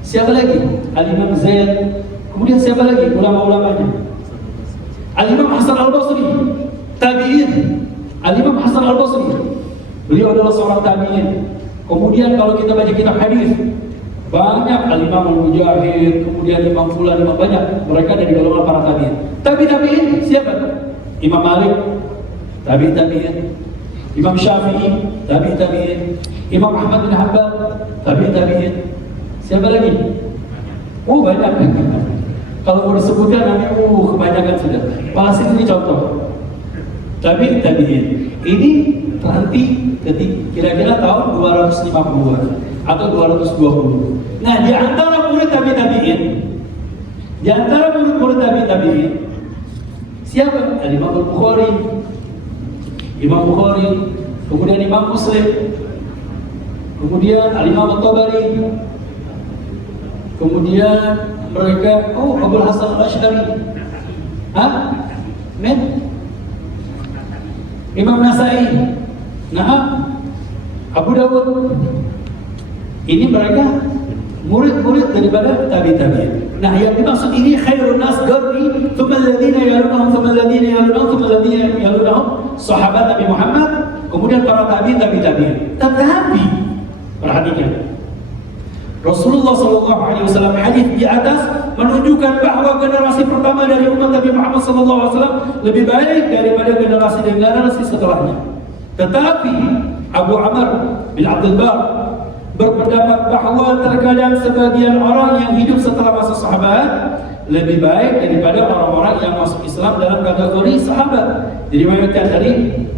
Siapa lagi? Al-Imam Zaid. Kemudian siapa lagi? Ulama-ulamanya. Al-Imam Hasan Al-Basri tabi'in. Al-Imam Hasan Al-Basri, beliau adalah seorang tabi'in. Kemudian kalau kita baca kitab hadis, banyak Al-Imam Al-Mujahid, kemudian Imam Fulan, Imam banyak. Mereka dari golongan para tabi'in. Tabi'in siapa? Imam Malik, tabi'in. Imam Syafi'i, tabi'in. Imam Ahmad bin Hanbal, tabi'in. Siapa lagi? Oh, banyak. Kalau mau disebutkan nanti kebanyakan sudah. Palestina ini contoh. Tabi'in. Ini nanti kira-kira tahun 250-an atau 220. Nah, di antara murid tabi'in, siapa? Imam Al-Bukhari, kemudian Imam Muslim, kemudian Al-Imam At-Tabari, kemudian mereka, Abu Hasan Al-Asy'ari, Imam Nasai, Abu Dawud. Ini mereka murid-murid daripada tabi'in. Nah, yang dimaksud ini khairun nas qarni, thumma alladziina yalunahum, thumma alladziina yalunahum, thumma alladziina yalunahum, sahabat Nabi Muhammad, kemudian para tabi'in. Tetapi perhatikan, Rasulullah SAW hadis di atas menunjukkan bahwa generasi pertama dari umat Nabi Muhammad SAW lebih baik daripada generasi setelahnya. Tetapi Abu Amr bin Abdul Bar berpendapat bahwa terkadang sebagian orang yang hidup setelah masa sahabat lebih baik daripada orang-orang yang masuk Islam dalam kategori sahabat. Diriwayatkan dari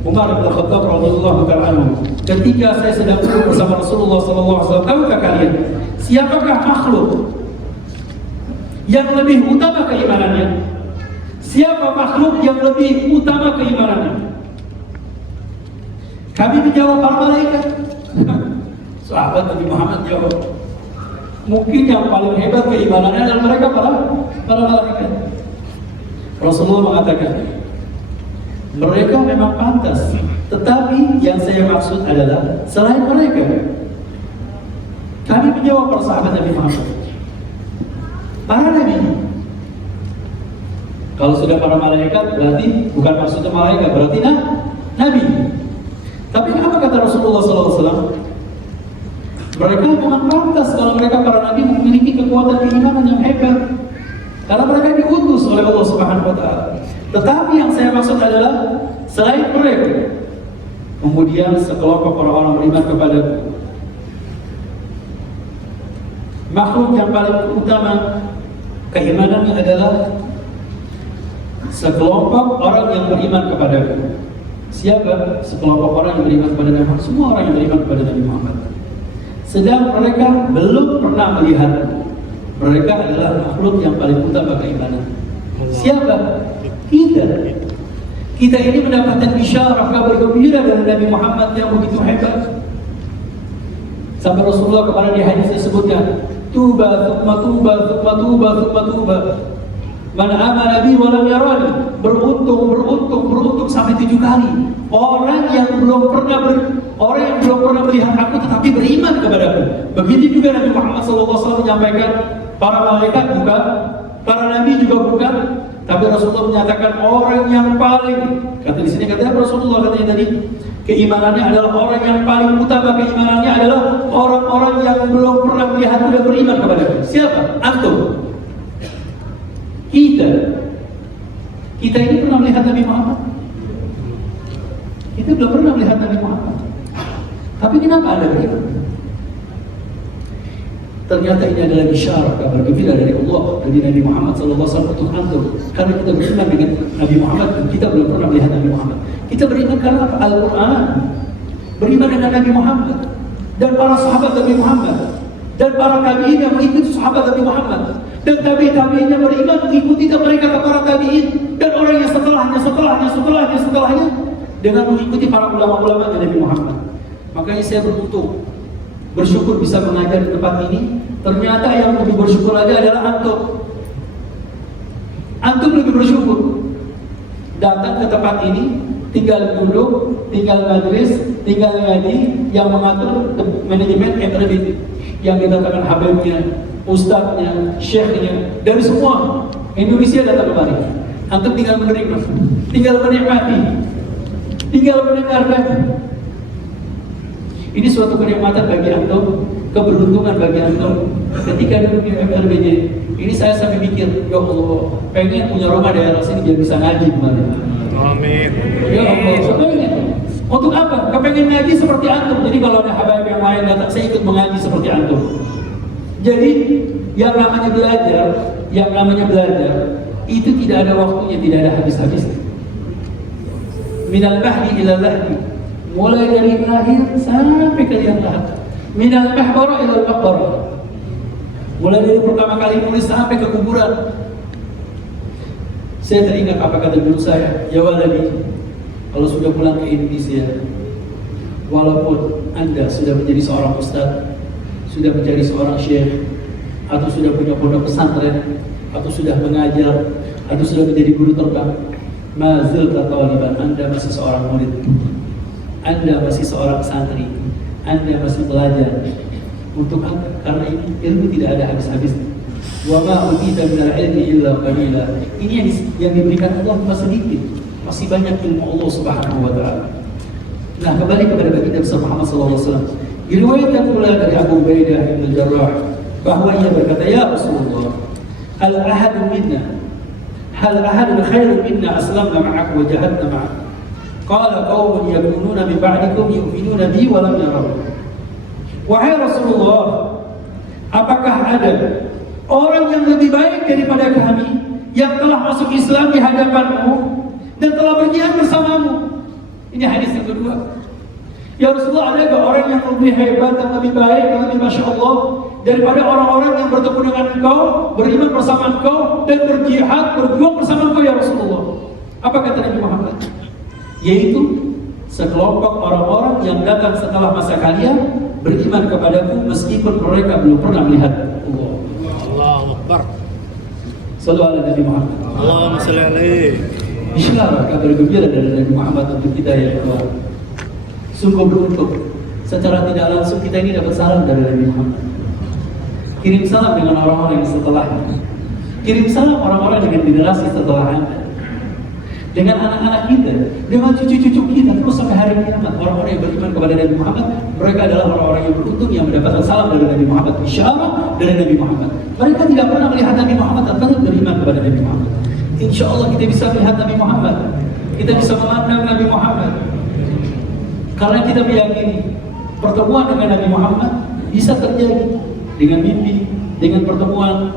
Umar bin Khattab radhiyallahu ta'ala anhu, ketika saya sedang duduk bersama Rasulullah sallallahu alaihi wasallam, tahukah kalian siapakah makhluk yang lebih utama keimanannya? Siapa makhluk yang lebih utama keimanannya? Kami menjawab para malaikat. Sahabat Nabi Muhammad jawab, mungkin yang paling hebat keimanannya adalah mereka para malaikat. Rasulullah mengatakan, mereka memang pantas, tetapi yang saya maksud adalah selain mereka. Kami menjawab para sahabat Nabi Muhammad, para nabi. Kalau sudah para malaikat berarti bukan maksudnya malaikat, berarti nabi. Tapi apa kata Rasulullah SAW? Mereka memang pantas kalau mereka para nabi memiliki kekuatan keimanan yang hebat, karena mereka diutus oleh Allah Subhanahu wa Ta'ala. Tetapi yang saya maksud adalah selain mereka, kemudian sekelompok orang-orang beriman kepada makhluk yang paling utama keimanannya adalah sekelompok orang yang beriman kepada siapa? Sekelompok orang yang beriman kepada Nabi Muhammad. Semua orang yang beriman kepada Nabi Muhammad, sedang mereka belum pernah melihat. Mereka adalah makhluk yang paling utama keimanan. Siapa? Kita ini mendapatkan bisyarah, kabar gembira dari Nabi Muhammad yang begitu hebat. Sampai Rasulullah kepada di hadis disebutkan, tuba, thumma tuba, thumma tuba, thumma tuba. Man amana bi wa lam yarani. Beruntung sampai 7 kali. Orang yang belum pernah melihat aku tetapi beriman kepadaku. Begitu juga Nabi Muhammad SAW menyampaikan, para malaikat bukan, para nabi juga bukan, tapi Rasulullah menyatakan orang yang paling, kata di sini katanya Rasulullah katanya tadi, keimanannya adalah orang yang paling utama keimanannya adalah orang-orang yang belum pernah melihat dan beriman kepadaku. Siapa? Antum. Kita ini pernah melihat Nabi Muhammad? Kita belum pernah melihat Nabi Muhammad. Tapi kenapa Anda beriman? Ternyata ini adalah bisyarah, kabar gembira dari Allah, dari Nabi Muhammad SAW untuk antum. Karena kita beriman dengan Nabi Muhammad, kita belum pernah melihat Nabi Muhammad. Kita beriman karena apa? Al-Quran. Beriman dengan Nabi Muhammad dan para sahabat Nabi Muhammad dan para tabi'in yang mengikuti sahabat Nabi Muhammad. Dan tabi'in yang beriman mengikuti mereka ke para tabi'in dan orang yang setelahnya dengan mengikuti para ulama-ulama Nabi Muhammad. Makanya saya bersyukur bisa mengajar di tempat ini. Ternyata yang lebih bersyukur lagi adalah antum. Antum lebih bersyukur datang ke tempat ini, tinggal duduk, tinggal majlis, tinggal ngaji, yang mengatur manajemen MRBT, yang dikatakan habibnya, ustadznya, syekhnya, dari semua Indonesia datang kemari. Antum tinggal menerima, tinggal menikmati, tinggal mendengarkan. Ini suatu kenikmatan bagi antum, keberuntungan bagi antum ketika duduk di MRBJ. Ini saya sampai mikir, ya Allah, pengen punya rumah daerah sini biar bisa ngaji kemarin. Amin. Ya Allah, pengen. Untuk apa? Kepengen ngaji seperti antum. Jadi kalau ada habaib yang lain datang, saya ikut mengaji seperti antum. Jadi yang namanya belajar itu tidak ada waktunya, tidak ada habis-habisnya. Minal mahdi ilal lahdi, mulai dari lahir sampai ke liang lahat. Minal mahbara ilal maqbara, mulai dari pertama kali nulis sampai ke kuburan. Saya teringat apa kata guru saya, ya waladi, kalau sudah pulang ke Indonesia, walaupun Anda sudah menjadi seorang ustaz, sudah menjadi seorang syekh, atau sudah punya pondok pesantren, atau sudah mengajar, atau sudah menjadi guru terbang, mazil taliban, Anda masih seorang murid, Anda masih seorang santri, Anda masih belajar. Untuk apa? Karena ini ilmu tidak ada habis-habisnya. Wa ma utita minal ilmi illa qalila. Ini yang diberikan Allah masih sedikit, masih banyak ilmu Allah Subhanahu wa Ta'ala. Nah, kembali kepada baginda Muhammad SAW. Diriwayatkan pula dari Abu Ubaidah bin Jarrah bahwa ia berkata, ya Rasulullah, hal ahadun khairun minna aslamna ma'ak wa jahadna ma'ak. Qala qawmun yakununa min ba'dikum yu'minuna bi wa lam yaraw. Wahai Rasulullah, apakah ada orang yang lebih baik daripada kami yang telah masuk Islam di hadapanmu dan telah berjihad bersamamu? Ini hadis yang kedua. Ya Rasulullah, ada nggak orang yang lebih hebat, yang lebih baik, yang lebih Masya Allah daripada orang-orang yang bertemu dengan engkau, beriman bersama engkau, dan berjihad, berjuang bersama engkau ya Rasulullah? Apa kata Nabi Muhammad? Yaitu sekelompok orang-orang yang datang setelah masa kalian beriman kepadaku meskipun mereka belum pernah melihat Allah. Allahu Akbar. Sallallahu alaihi Nabi Muhammad. Allahumma shalli alaihi. Bismillah, kabar gembira dari Nabi Muhammad untuk kita ya Allah. Sungguh beruntung, secara tidak langsung kita ini dapat salam dari Nabi Muhammad. Kirim salam dengan orang-orang yang setelahnya. Kirim salam orang-orang dengan generasi setelah Anda. Dengan anak-anak kita, dengan cucu-cucu kita, terus sampai hari kiamat. Orang-orang yang beriman kepada Nabi Muhammad, mereka adalah orang-orang yang beruntung yang mendapatkan salam dari Nabi Muhammad, isyarat dari Nabi Muhammad. Mereka tidak pernah melihat Nabi Muhammad, tapi beriman kepada Nabi Muhammad. Insya Allah kita bisa melihat Nabi Muhammad, kita bisa memandang Nabi Muhammad, karena kita meyakini pertemuan dengan Nabi Muhammad bisa terjadi dengan mimpi, dengan pertemuan.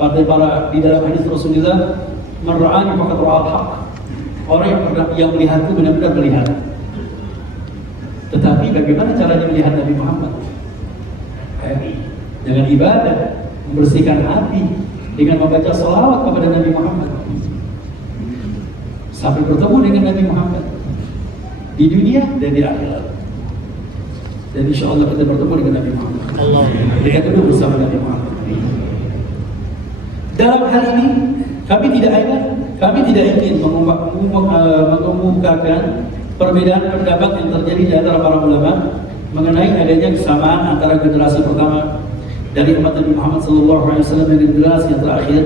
Para di dalam hadis Rasulullah, man ra'ani faqad ra'al haqq. Orang yang melihatku benar-benar melihat. Tetapi bagaimana caranya melihat Nabi Muhammad? Dengan ibadah, membersihkan hati, dengan membaca salawat kepada Nabi Muhammad, sampai bertemu dengan Nabi Muhammad di dunia dan di akhirat. Dan insya Allah kita bertemu dengan Nabi Muhammad. Kita duduk bersama Nabi Muhammad. Dalam hal ini kami tidak ingin mengumumkakan perbedaan pendapat yang terjadi di antara para ulama mengenai adanya kesamaan antara generasi pertama dari umat Nabi Muhammad SAW dan generasi yang terakhir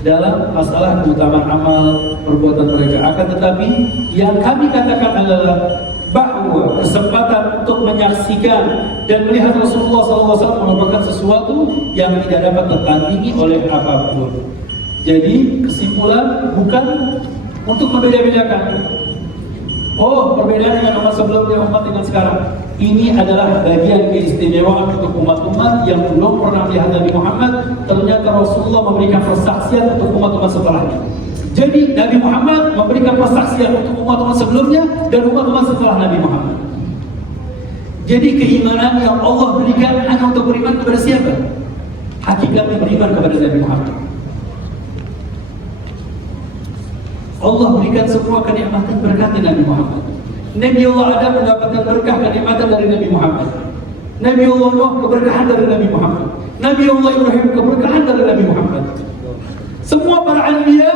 dalam masalah keutamaan amal perbuatan mereka. Akan tetapi yang kami katakan adalah bahwa kesempatan untuk menyaksikan dan melihat Rasulullah SAW merupakan sesuatu yang tidak dapat tertandingi oleh apapun. Jadi kesimpulan bukan untuk membeda-bedakan. Oh, perbedaan dengan umat sebelumnya, umat dengan sekarang. Ini adalah bagian keistimewaan untuk umat-umat yang belum pernah melihat Nabi Muhammad. Ternyata Rasulullah memberikan persaksian untuk umat-umat setelahnya. Jadi Nabi Muhammad memberikan persaksian untuk umat-umat sebelumnya dan umat-umat setelah Nabi Muhammad. Jadi keimanan yang Allah berikan hanya untuk beriman kepada siapa? Hakikatnya beriman kepada Nabi Muhammad. Allah berikan semua kenikmatan berkat Nabi Muhammad. Nabi Allah Adam mendapatkan berkah kenikmatan dari Nabi Muhammad. Nabi Allah Nuh keberkahan dari Nabi Muhammad. Nabi Allah Ibrahim keberkahan dari Nabi Muhammad. Semua para anbiya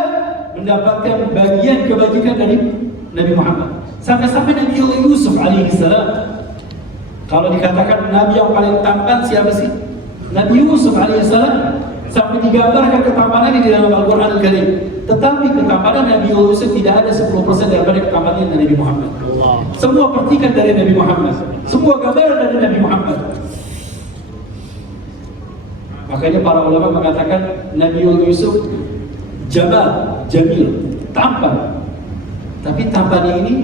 mendapatkan bagian kebajikan dari Nabi Muhammad. Sampai-sampai Nabi Allah Yusuf alaihissalam. Kalau dikatakan Nabi yang paling tampan siapa sih? Nabi Yusuf alaihissalam. Sampai digambarkan ketampanannya di dalam Al-Quran Al-Karim. Tetapi ketampanan Nabi Yusuf tidak ada 10% daripada ketampanan Nabi Muhammad. Semua percikan dari Nabi Muhammad, semua gambaran dari Nabi Muhammad. Makanya para ulama mengatakan Nabi Yusuf jamil, tampan. Tapi tampannya ini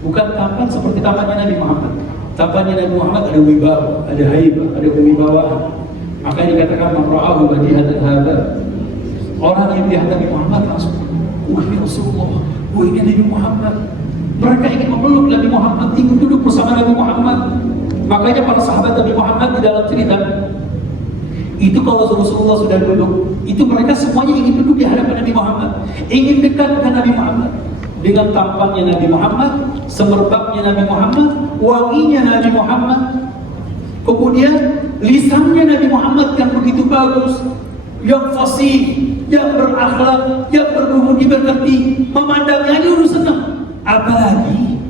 bukan tampan seperti tampannya Nabi Muhammad. Tampannya Nabi Muhammad ada wibawa, ada haibah, ada kewibawaan. Makanya dikatakan man ra'ahu badihatan hadza. Orang yang melihat Nabi Muhammad langsung, wah ini Rasulullah, wah ini Nabi Muhammad. Mereka ingin memeluk Nabi Muhammad, ingin duduk bersama Nabi Muhammad. Makanya para sahabat Nabi Muhammad di dalam cerita itu kalau Rasulullah sudah duduk, itu mereka semuanya ingin duduk di hadapan Nabi Muhammad, ingin dekat dengan Nabi Muhammad. Dengan tampannya Nabi Muhammad, semerbaknya Nabi Muhammad, wanginya Nabi Muhammad, kemudian lisannya Nabi Muhammad yang begitu bagus, yang fasih, yang berakhlak, yang berbudi pekerti, memandangnya aja udah senang. Apalagi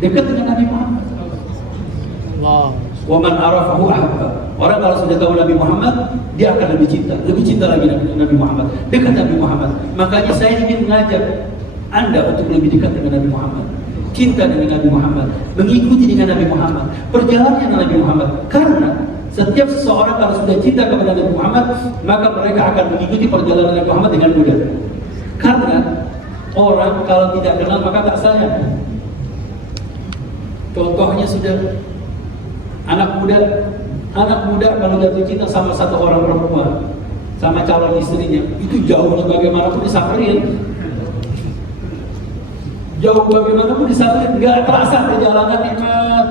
dekat dengan Nabi Muhammad. Wa man arafahu ahabba. Orang kalau sudah tahu Nabi Muhammad, dia akan lebih cinta lagi Nabi Muhammad, dekat Nabi Muhammad. Makanya saya ingin mengajak Anda untuk lebih dekat dengan Nabi Muhammad, cinta dengan Nabi Muhammad, mengikuti dengan Nabi Muhammad, perjalanan dengan Nabi Muhammad. Karena setiap seseorang kalau sudah cinta kepada Nabi Muhammad, maka mereka akan mengikuti perjalanan Nabi Muhammad dengan mudah. Karena orang kalau tidak kenal maka tak sayang. Contohnya sudah Anak muda kalau jatuh cinta sama satu orang perempuan, sama calon istrinya, itu jauhnya bagaimanapun disamperin. Jauh bagaimanapun disamperin, nggak terasa perjalanan nikmat.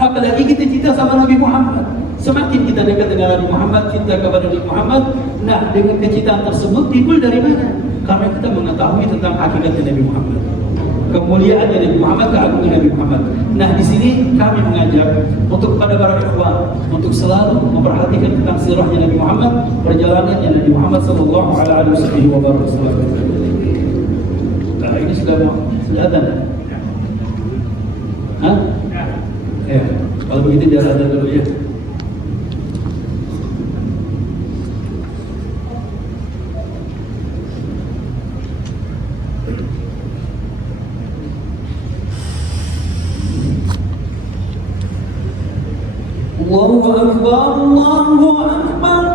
Apalagi kita cinta sama Nabi Muhammad. Semakin kita dekat dengan Nabi Muhammad, cinta kepada Nabi Muhammad, nah dengan kecintaan tersebut timbul dari mana? Karena kita mengetahui tentang hakikatnya Nabi Muhammad, kemuliaan Nabi Muhammad, keagungan Nabi Muhammad. Nah di sini kami mengajak untuk kepada para ikhwan untuk selalu memperhatikan tentang sirahnya Nabi Muhammad, perjalanannya Nabi Muhammad Sallallahu Alaihi Wasallam. Nah ini sudah ada. Hah? Ya. Kalau begitu biar ada dulu ya. Allahu Akbar, Allahu Akbar,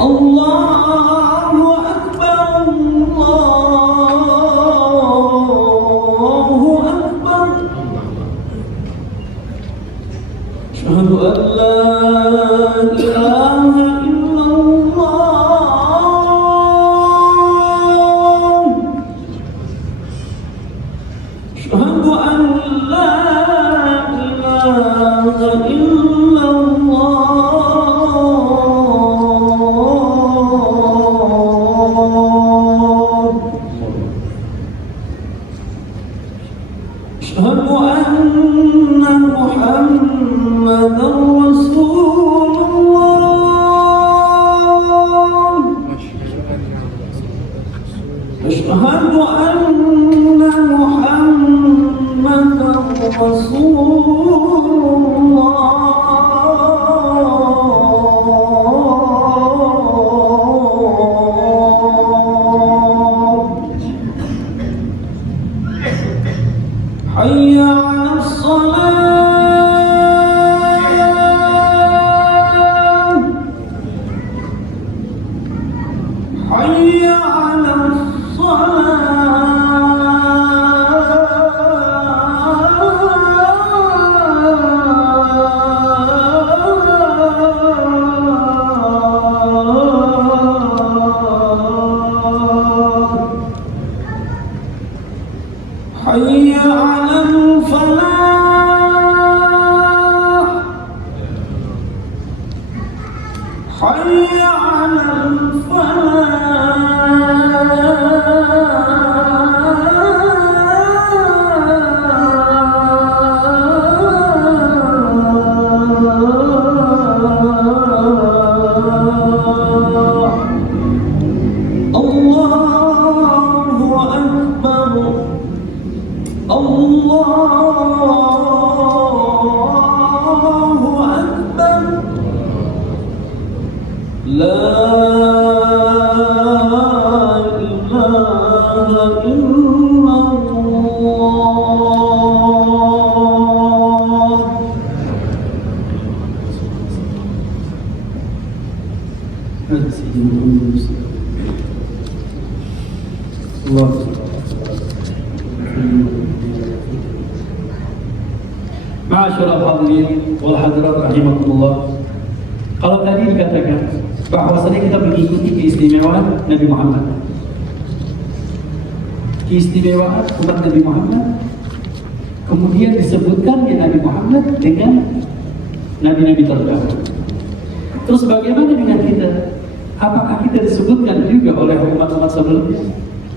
Allahu Akbar, Allahu Akbar. Asyhadu an la ilaha illallah. Asyhadu an la أشهد أن محمدا رسول الله. أشهد أن محمدا رسول حي على الصلاة، حي على حي على الفلاح، حي على الفلاح. الله أكبر، الله أكبر. لا إله إلا الله. الله Ma'asyiral hadirin wal hadirat rahimakumullah. Kalau tadi dikatakan bahwasanya kita mengikuti keistimewaan Nabi Muhammad, keistimewaan umat Nabi Muhammad, kemudian disebutkan ya Nabi Muhammad dengan nabi-nabi terdahulu. Terus bagaimana dengan kita? Apakah kita disebutkan juga oleh umat-umat sebelumnya?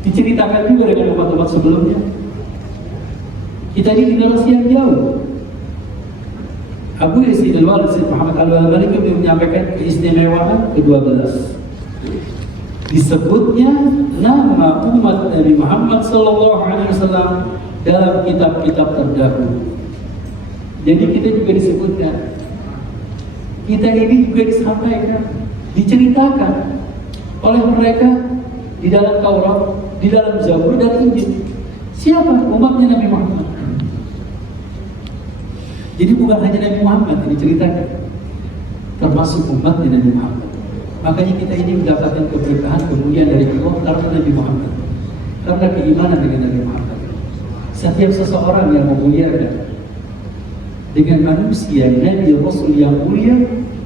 Diceritakan juga dengan umat-umat sebelumnya? Kita ini generasi yang jauh. Abu Yazid al-Walid Sayyid Muhammad al-Maliki menyampaikan keistimewaan ke-12. Disebutnya nama umat Nabi Muhammad sallallahu alaihi wasallam dalam kitab-kitab terdahulu. Jadi kita juga disebutkan. Kita ini juga disampaikan, diceritakan oleh mereka di dalam Taurat, di dalam Zabur dan Injil. Siapa umatnya Nabi Muhammad? Jadi bukan hanya Nabi Muhammad yang diceritakan, termasuk umatnya Nabi Muhammad. Makanya kita ini mendapatkan keberkahan kemuliaan dari Allah karena Nabi Muhammad, karena keimanan dengan Nabi Muhammad. Setiap seseorang yang memuliakan dengan manusia Nabi Rasul yang mulia,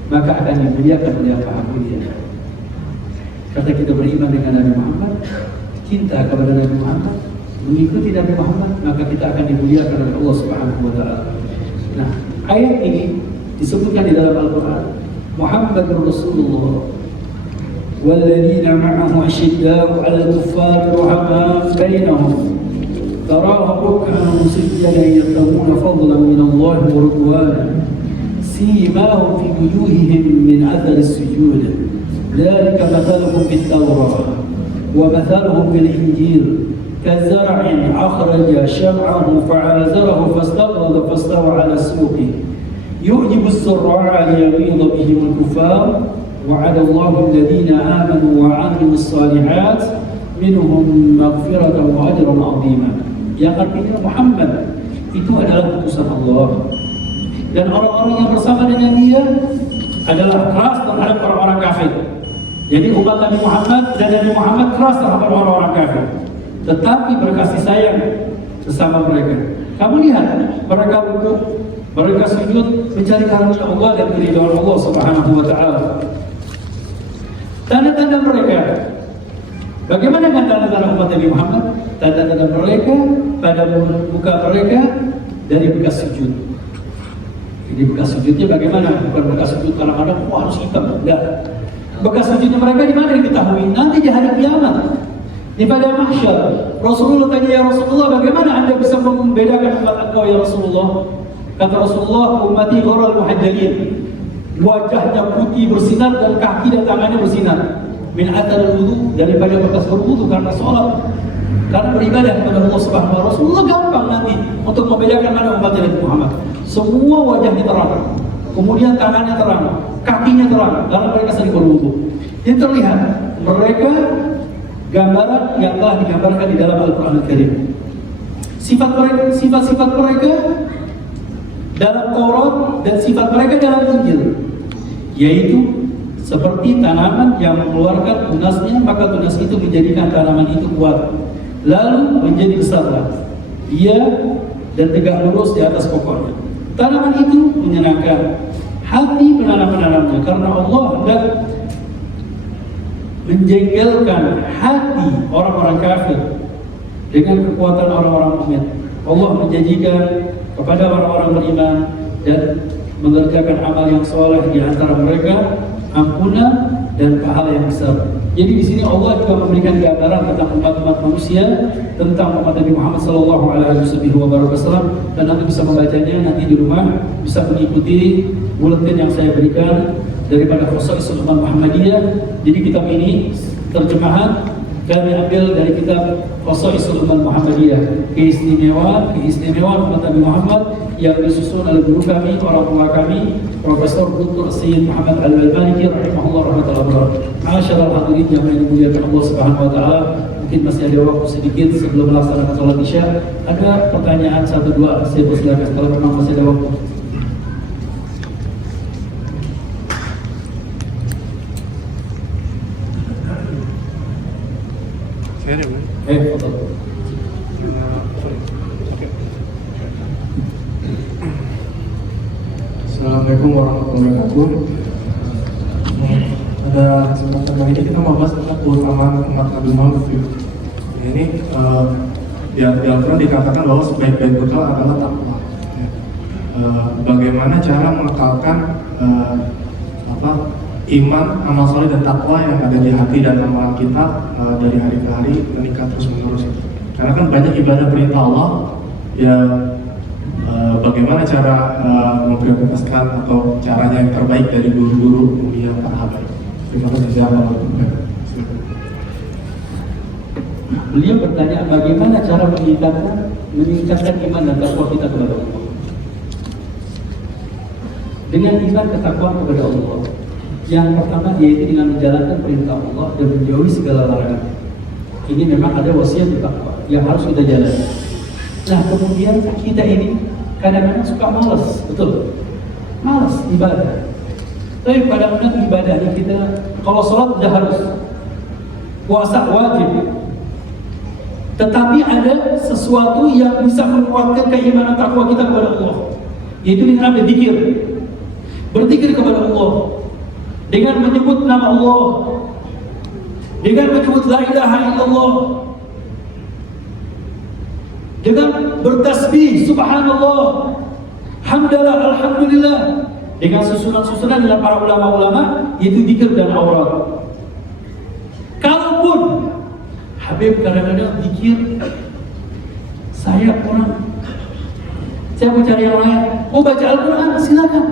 maka akan dimuliakan oleh yang maha mulia. Kata kita beriman dengan Nabi Muhammad, cinta kepada Nabi Muhammad, mengikuti Nabi Muhammad, maka kita akan dimuliakan oleh Allah Subhanahu wa taala. Nah, ayat ini disebutkan di dalam Al-Qur'an, Muhammadur Rasulullah walladzina ma'ahu asyidda'u 'alal kuffari ruhamaa'u bainahum تراهم ركعا سجدا يبتغون فضلا من الله ورضوانا سيماهم في وجوههم من اثر السجود ذلك مثلهم في التوراه ومثلهم في الانجيل كزرع اخرج شمعه فعازره فاستغلظ فاستوى على سوقه يعجب الزراع ليغيظ بهم الكفار وعد الله الذين امنوا وعملوا الصالحات منهم مغفرة وأجرا عظيما. Yang artinya Muhammad itu adalah utusan Allah, dan orang-orang yang bersama dengan dia adalah keras terhadap orang-orang kafir. Jadi umat Nabi Muhammad dan Nabi Muhammad keras terhadap orang-orang kafir, tetapi berkasih sayang sesama mereka. Kamu lihat mereka rukuk, mereka sujud mencari karunia Allah dan keridhaan Allah Subhanahu wa taala. Tanda-tanda mereka, bagaimana dengan tanda-tanda umat Nabi Muhammad? Tanda-tanda mereka pada muka mereka dari bekas sujud. Jadi bekas sujudnya bagaimana? Bukan bekas sujud kadang-kadang harus hitam, enggak. Bekas sujudnya mereka di mana diketahui? Nanti di hari kiamat, di pada mahsyar. Rasulullah tanya, ya Rasulullah, bagaimana anda bisa membedakan umat engkau ya Rasulullah? Kata Rasulullah, ummati gharal muhajjalin, wajahnya putih bersinar dan kaki dan tangannya bersinar. Min athar wudu, daripada bekas berwudu karena sholat, karena beribadah kepada Allah Subhanahu wa taala. Rasulullah gampang nanti untuk membedakan mana umat Nabi Muhammad. Semua wajahnya terang, kemudian tangannya terang, kakinya terang, karena mereka sering berwudu. Yang terlihat mereka gambaran yang telah digambarkan di dalam Al-Quran Al-Karim. Sifat-sifat mereka dalam Taurat dan sifat mereka dalam Injil, yaitu seperti tanaman yang mengeluarkan tunasnya, maka tunas itu menjadikan tanaman itu kuat, lalu menjadi besarlah dia dan tegak lurus di atas pokoknya. Tanaman itu menyenangkan hati penanam-penanamnya, karena Allah hendak menjengkelkan hati orang-orang kafir dengan kekuatan orang-orang mukmin. Allah menjanjikan kepada orang-orang beriman dan mengerjakan amal yang soleh di antara mereka ampunan dan pahala yang besar. Jadi di sini Allah juga memberikan gambaran tentang umat-umat manusia, tentang umat Nabi Muhammad sallallahu alaihi wasallam, dan nanti bisa membacanya nanti di rumah, bisa mengikuti buletin yang saya berikan daripada Khosaisul Ummah Muhammadiyah. Jadi kitab ini terjemahan kami ambil dari kitab Khosaisul Ummah Muhammadiyah, keistimewaan umat Nabi Muhammad yang disusun oleh guru kami, orang tua kami, Profesor Dr. Sayyid Muhammad Al-Maliki rahimahullah rahmatullah. Masyaallah hadirin yang dimuliakan Allah Subhanahu wa taala, mungkin masih ada waktu sedikit sebelum melaksanakan sholat Isya. Ada pertanyaan satu dua, saya persilakan kalau memang masih ada waktu. Betul. Assalamualaikum warahmatullahi wabarakatuh. Pada kesempatan kali ini kita membahas tentang keutamaan umat Nabi Muhammad. Ini di Al-Quran dikatakan bahwa sebaik-baik bekal adalah takwa. Bagaimana cara mengekalkan iman, amal soleh dan takwa yang ada di hati dan amalan kita dari hari ke hari meningkat terus menerus. Karena kan banyak ibadah perintah Allah ya. Bagaimana cara memprioritaskan atau caranya yang terbaik dari guru-guru mulia para habaib. Terima kasih. Beliau bertanya bagaimana cara meningkatkan iman dan takwa kita kepada Allah. Dengan iman ketakwaan kepada Allah, yang pertama yaitu dengan menjalankan perintah Allah dan menjauhi segala larangan. Ini memang ada wasiat takwa yang harus kita jalani. Nah kemudian kita ini kadang-kadang suka malas, betul, malas ibadah. Tapi pada benar ibadahnya kita, kalau sholat sudah harus, puasa wajib, tetapi ada sesuatu yang bisa menguatkan keimanan takwa kita kepada Allah. Yaitu dengan apa? Zikir. Berzikir kepada Allah dengan menyebut nama Allah, dengan menyebut la ilaha illallah, dengan bertasbih subhanallah, hamdalah, alhamdulillah, dengan susunan-susunan dengan para ulama-ulama, yaitu zikir dan aurat. Kalaupun Habib kadang-kadang zikir, saya mau cari yang lain, mau baca Al-Quran, silakan.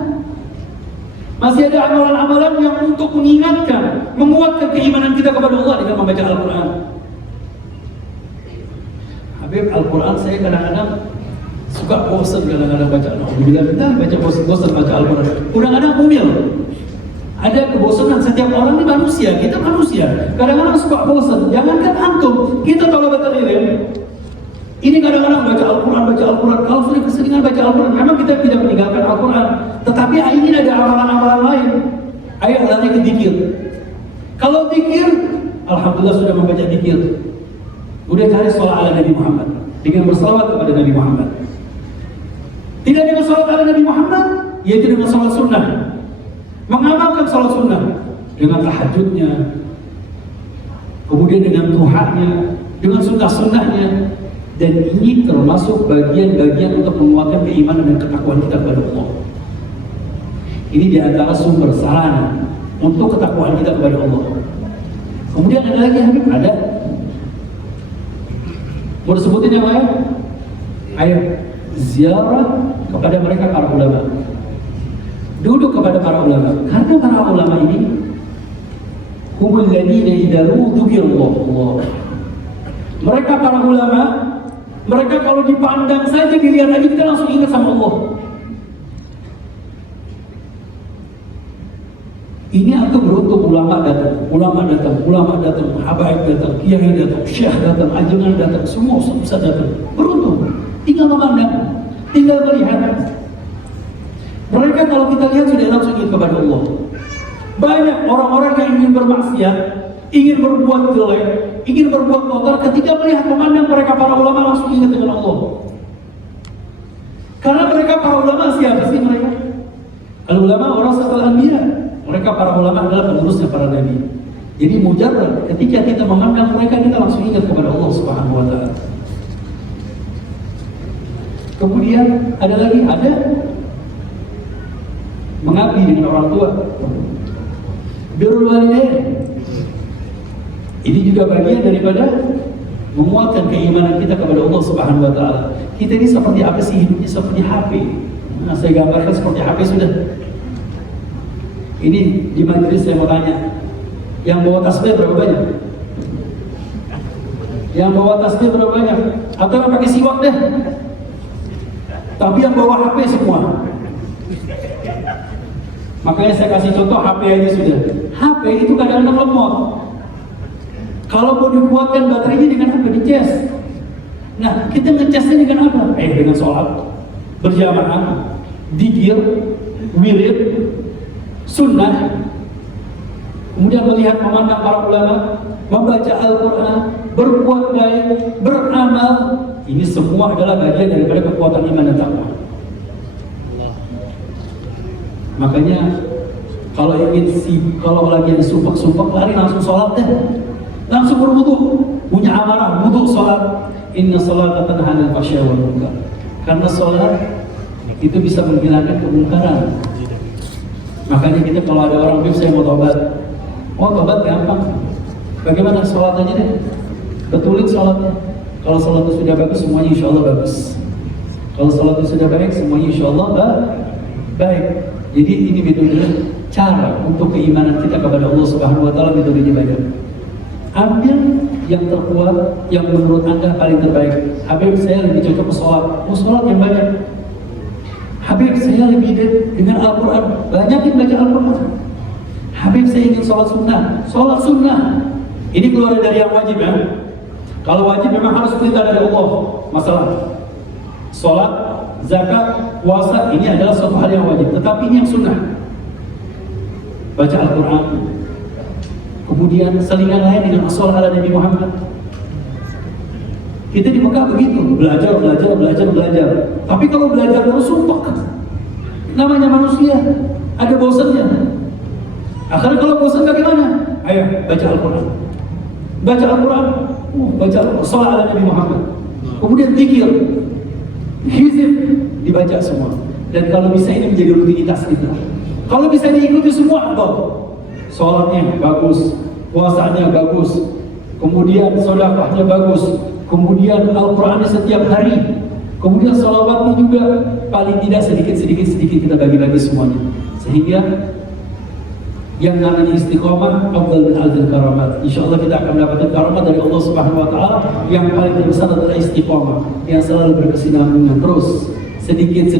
Masih ada amalan-amalan yang untuk mengingatkan, menguatkan keimanan kita kepada Allah dengan membaca Al-Quran. Habib, Al-Quran saya kadang-kadang suka bosan kadang-kadang baca. Alhamdulillah, baca bosan baca Al-Quran. Kadang-kadang umil. Ada kebosanan, setiap orang ini manusia, kita manusia. Kadang-kadang suka bosan. Jangankan antum, kita talabatul ilm. Ini kadang-kadang baca Al-Quran. Kalau sudah keseringan baca Al-Quran, memang kita tidak meninggalkan Al-Quran. Tetapi ingin ada amalan-amalan lain. Ayo lari ke zikir. Kalau zikir, alhamdulillah sudah membaca zikir. Udah cari sholawat ala Nabi Muhammad dengan bersalawat kepada Nabi Muhammad. Tidak dengan sholawat ala Nabi Muhammad, yaitu dengan sholat sunnah. Mengamalkan sholat sunnah dengan tahajudnya, kemudian dengan duhanya, dengan sunnah-sunnahnya. Dan ini termasuk bagian-bagian untuk menguatkan keimanan dan ketakwaan kita kepada Allah. Ini di antara sumber sarana untuk ketakwaan kita kepada Allah. Kemudian ada lagi, Habib, ada. Mau disebutin yang lain? Ayo, ziarah kepada mereka para ulama. Duduk kepada para ulama. Karena para ulama ini humul ladzina idza dzukirallah. Mereka para ulama, mereka kalau dipandang saja, dilihat aja kita langsung ingat sama Allah. Ini aku beruntung, ulama datang, habaib datang, kiai datang, syekh datang, ajengan datang, semua ustaz datang. Beruntung, tinggal memandang, tinggal melihat. Mereka kalau kita lihat sudah langsung ingat kepada Allah. Banyak orang-orang yang ingin bermaksiat, ingin berbuat jelek, ingin berbuat kotor, ketika melihat memandang mereka para ulama langsung ingat dengan Allah. Karena mereka para ulama, siapa sih mereka? Al-ulama warasatul anbiya. Mereka para ulama adalah penerusnya para nabi. Jadi mujarrad ketika kita memandang mereka, kita langsung ingat kepada Allah Subhanahu wa taala. Kemudian ada mengabdi dengan orang tua. Birrul walidain. Ini juga bagian daripada menguatkan keimanan kita kepada Allah Subhanahu wa taala. Kita ini seperti apa sih hidupnya? Seperti HP. Nah, saya gambarkan seperti HP sudah. Ini di majelis saya mau tanya, yang bawa tasbih berapa banyak? Yang bawa tasbih berapa banyak? Atau yang pakai siwak deh? Tapi yang bawa HP semua. Makanya saya kasih contoh HP aja sudah. HP itu kadang-kadang lemot. Kalau mau dikuatkan baterainya dengan apa? Dicas. Nah, kita ngecasnya dengan apa? Dengan sholat berjamaah, dzikir, wirid, sunnah. Kemudian melihat memandang para ulama, membaca Al-Quran, berbuat baik, beramal. Ini semua adalah bagian daripada kekuatan iman dan takwa. Makanya kalau lagi disumpah-sumpah, lari langsung sholat deh, langsung berwudu, punya amarah, wudu sholat. Inna sholata tanha 'anil fahsya'i wal munkar. Karena sholat itu bisa menghilangkan kemungkaran. Makanya kita kalau ada orang bilang saya mau tobat gampang. Bagaimana sholat aja deh, betulin sholatnya. Kalau sholatnya sudah bagus, semuanya insya Allah bagus. Kalau sholatnya sudah baik, semuanya insya Allah baik. Jadi ini metode cara untuk keimanan kita kepada Allah Subhanahu wa taala, metodenya banyak. Ambil yang terkuat, yang menurut Anda paling terbaik. Habib, saya lebih cocok mau sholat yang banyak. Habib, saya lebih dengan Al-Quran, banyakin baca Al-Quran. Habib, saya ingin sholat sunnah. Ini keluar dari yang wajib ya. Kalau wajib memang harus perintah dari Allah. Masalah sholat, zakat, puasa, ini adalah suatu hal yang wajib. Tetapi ini yang sunnah. Baca Al-Quran. Kemudian selingan lain dengan as-shalatu ala Nabi Muhammad. Kita di Mekah begitu, belajar. Tapi kalau belajar terus sumpah, Namanya manusia, ada bosannya. Akhirnya kalau bosan bagaimana? Ayo baca Al-Quran. Baca Al-Quran, baca Al-Quran, salat ala Nabi Muhammad. Kemudian zikir, hizib dibaca semua. Dan kalau bisa ini menjadi rutinitas kita. Kalau bisa diikuti semua, apa? Salatnya bagus, puasanya bagus, kemudian sedekahnya bagus, kemudian Al-Qurannya setiap hari, kemudian salawatnya juga paling tidak sedikit kita bagi-bagi semuanya. Sehingga yang namanya istiqomah afdal min alfil karamat. Insyaallah kita akan mendapatkan karamat dari Allah Subhanahu wa taala. Yang paling terbesar adalah istiqomah, yang selalu berkesinambungan terus. Sedikit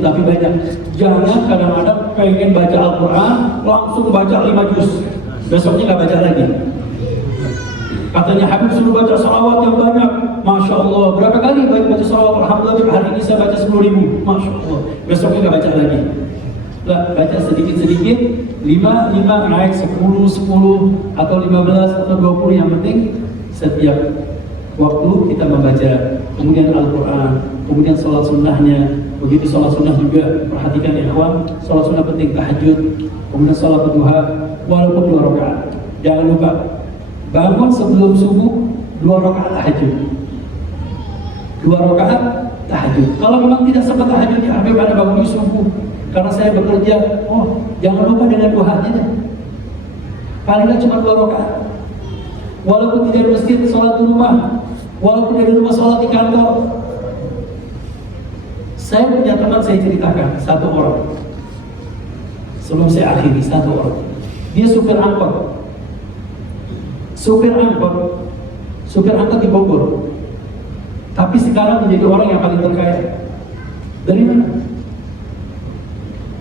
tetapi banyak. Jangan kadang-kadang pengen baca Al-Quran langsung baca 5 juz, besoknya nggak baca lagi. Katanya Habib suruh baca salawat yang banyak. Masya Allah, berapa kali baca salawat? Alhamdulillah hari ini saya baca 10.000. Masya Allah, besoknya nggak baca lagi. Lah, baca sedikit, 5 naik 10 atau 15 atau 20. Yang penting setiap waktu kita membaca, kemudian Al-Quran, kemudian sholat sunnahnya. Begitu sholat sunnah juga, perhatikan ya ikhwan, sholat sunnah penting, tahajud, kemudian sholat duha, walaupun 2 rakaat. Jangan lupa bangun sebelum subuh 2 rakaat tahajud. 2 rakaat tahajud. Kalau memang tidak sempat tahajud, ya Habib ada bangun subuh karena saya bekerja. Oh, jangan lupa dengan duhanya deh. Palingnya cuma 2 rakaat. Walaupun tidak di masjid, sholat di rumah. Walaupun dari rumah sholat di kantor. Saya punya teman, saya ceritakan, 1 orang. Sebelum saya akhiri, 1 orang. Dia supir angkot. Supir angkot di Bogor. Tapi sekarang menjadi orang yang paling terkaya. Dari mana?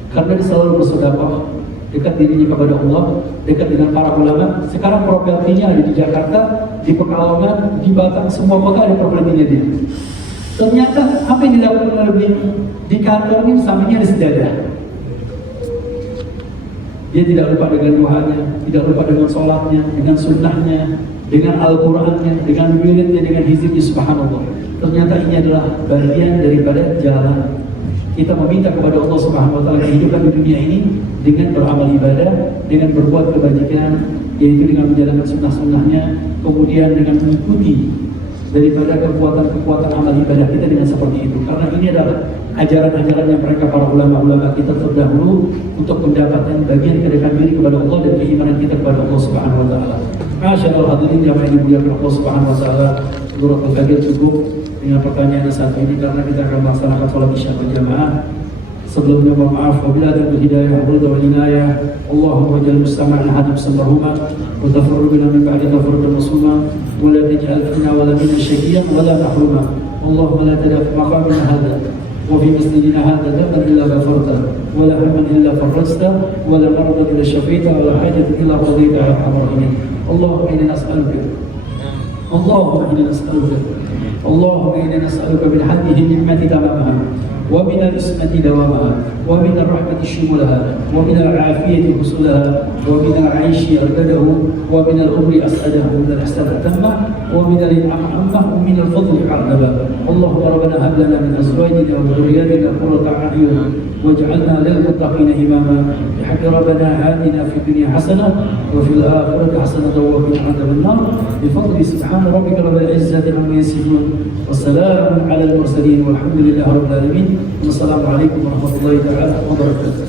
Karena dia selalu bersedekah, dekat dirinya kepada Allah, dekat dengan para ulama. Sekarang propertinya ada di Jakarta, di Pekalongan, di Batam, semua kota ada propertinya dia. Ternyata apa yang dilakukan oleh beliau di kantor ini, sampingnya ada sejadah. Dia tidak lupa dengan doanya, tidak lupa dengan sholatnya, dengan sunnahnya, dengan Al-Qurannya, dengan wiridnya, dengan hizibnya. Subhanallah. Ternyata ini adalah bagian daripada jalan kita meminta kepada Allah Subhanahu wa taala kehidupan di dunia ini dengan beramal ibadah, dengan berbuat kebajikan, yaitu dengan menjalankan sunnah-sunnahnya, kemudian dengan mengikuti daripada kekuatan amal ibadah kita dengan seperti itu. Karena ini adalah ajaran-ajaran yang mereka para ulama-ulama kita terdahulu untuk mendapatkan bagian kedekatan diri kepada Allah dan keimanan kita kepada Allah Subhanahu wa taala. Masyaallah hadirin yang dimuliakan Allah Subhanahu wa taala, Surat Al-Fajr cukup dengan pertanyaan yang satu ini karena kita akan melaksanakan sholat isya berjamaah. Sebelumnya mohon maaf apabila ada hidayah, ridha wal inayah. Allahumma ja'al mustama'an hadib samarhuma wa tafarru bina min ba'di tafarrudan masuma wa la taj'al fina wa la minna syaqiyan wa la tahruma. Allahumma la tada fi maqamina hadha wa fi masjidina hadha dhanban illa ghafarta wa la hamman illa farajta wa la mardan illa shafaita wa la hajatan illa qadaita ya arhamar rahimin. Allahumma inna nas'aluka اللهم إنا نسألك من هذه النعمة تمامها ومن الإسمة دوامها ومن الرحمة شمولها ومن العافية حصولها ومن العيش أرقده ومن الأمر أسعده ومن الإحسان أتمه ومن الإنعام عمه ومن الفضل عربه. اللهم ربنا هب لنا من أزواجنا وذرياتنا قرة أعين واجعلنا للمتقين إماما. بحق ربنا آتنا في الدنيا حسنة وفي الآخرة حسنة وقنا عذاب النار. بفضل سبحان ربك رب العزة عما يصفون والسلام على المرسلين والحمد لله رب العالمين. والسلام عليكم ورحمة الله تعالى وبركاته.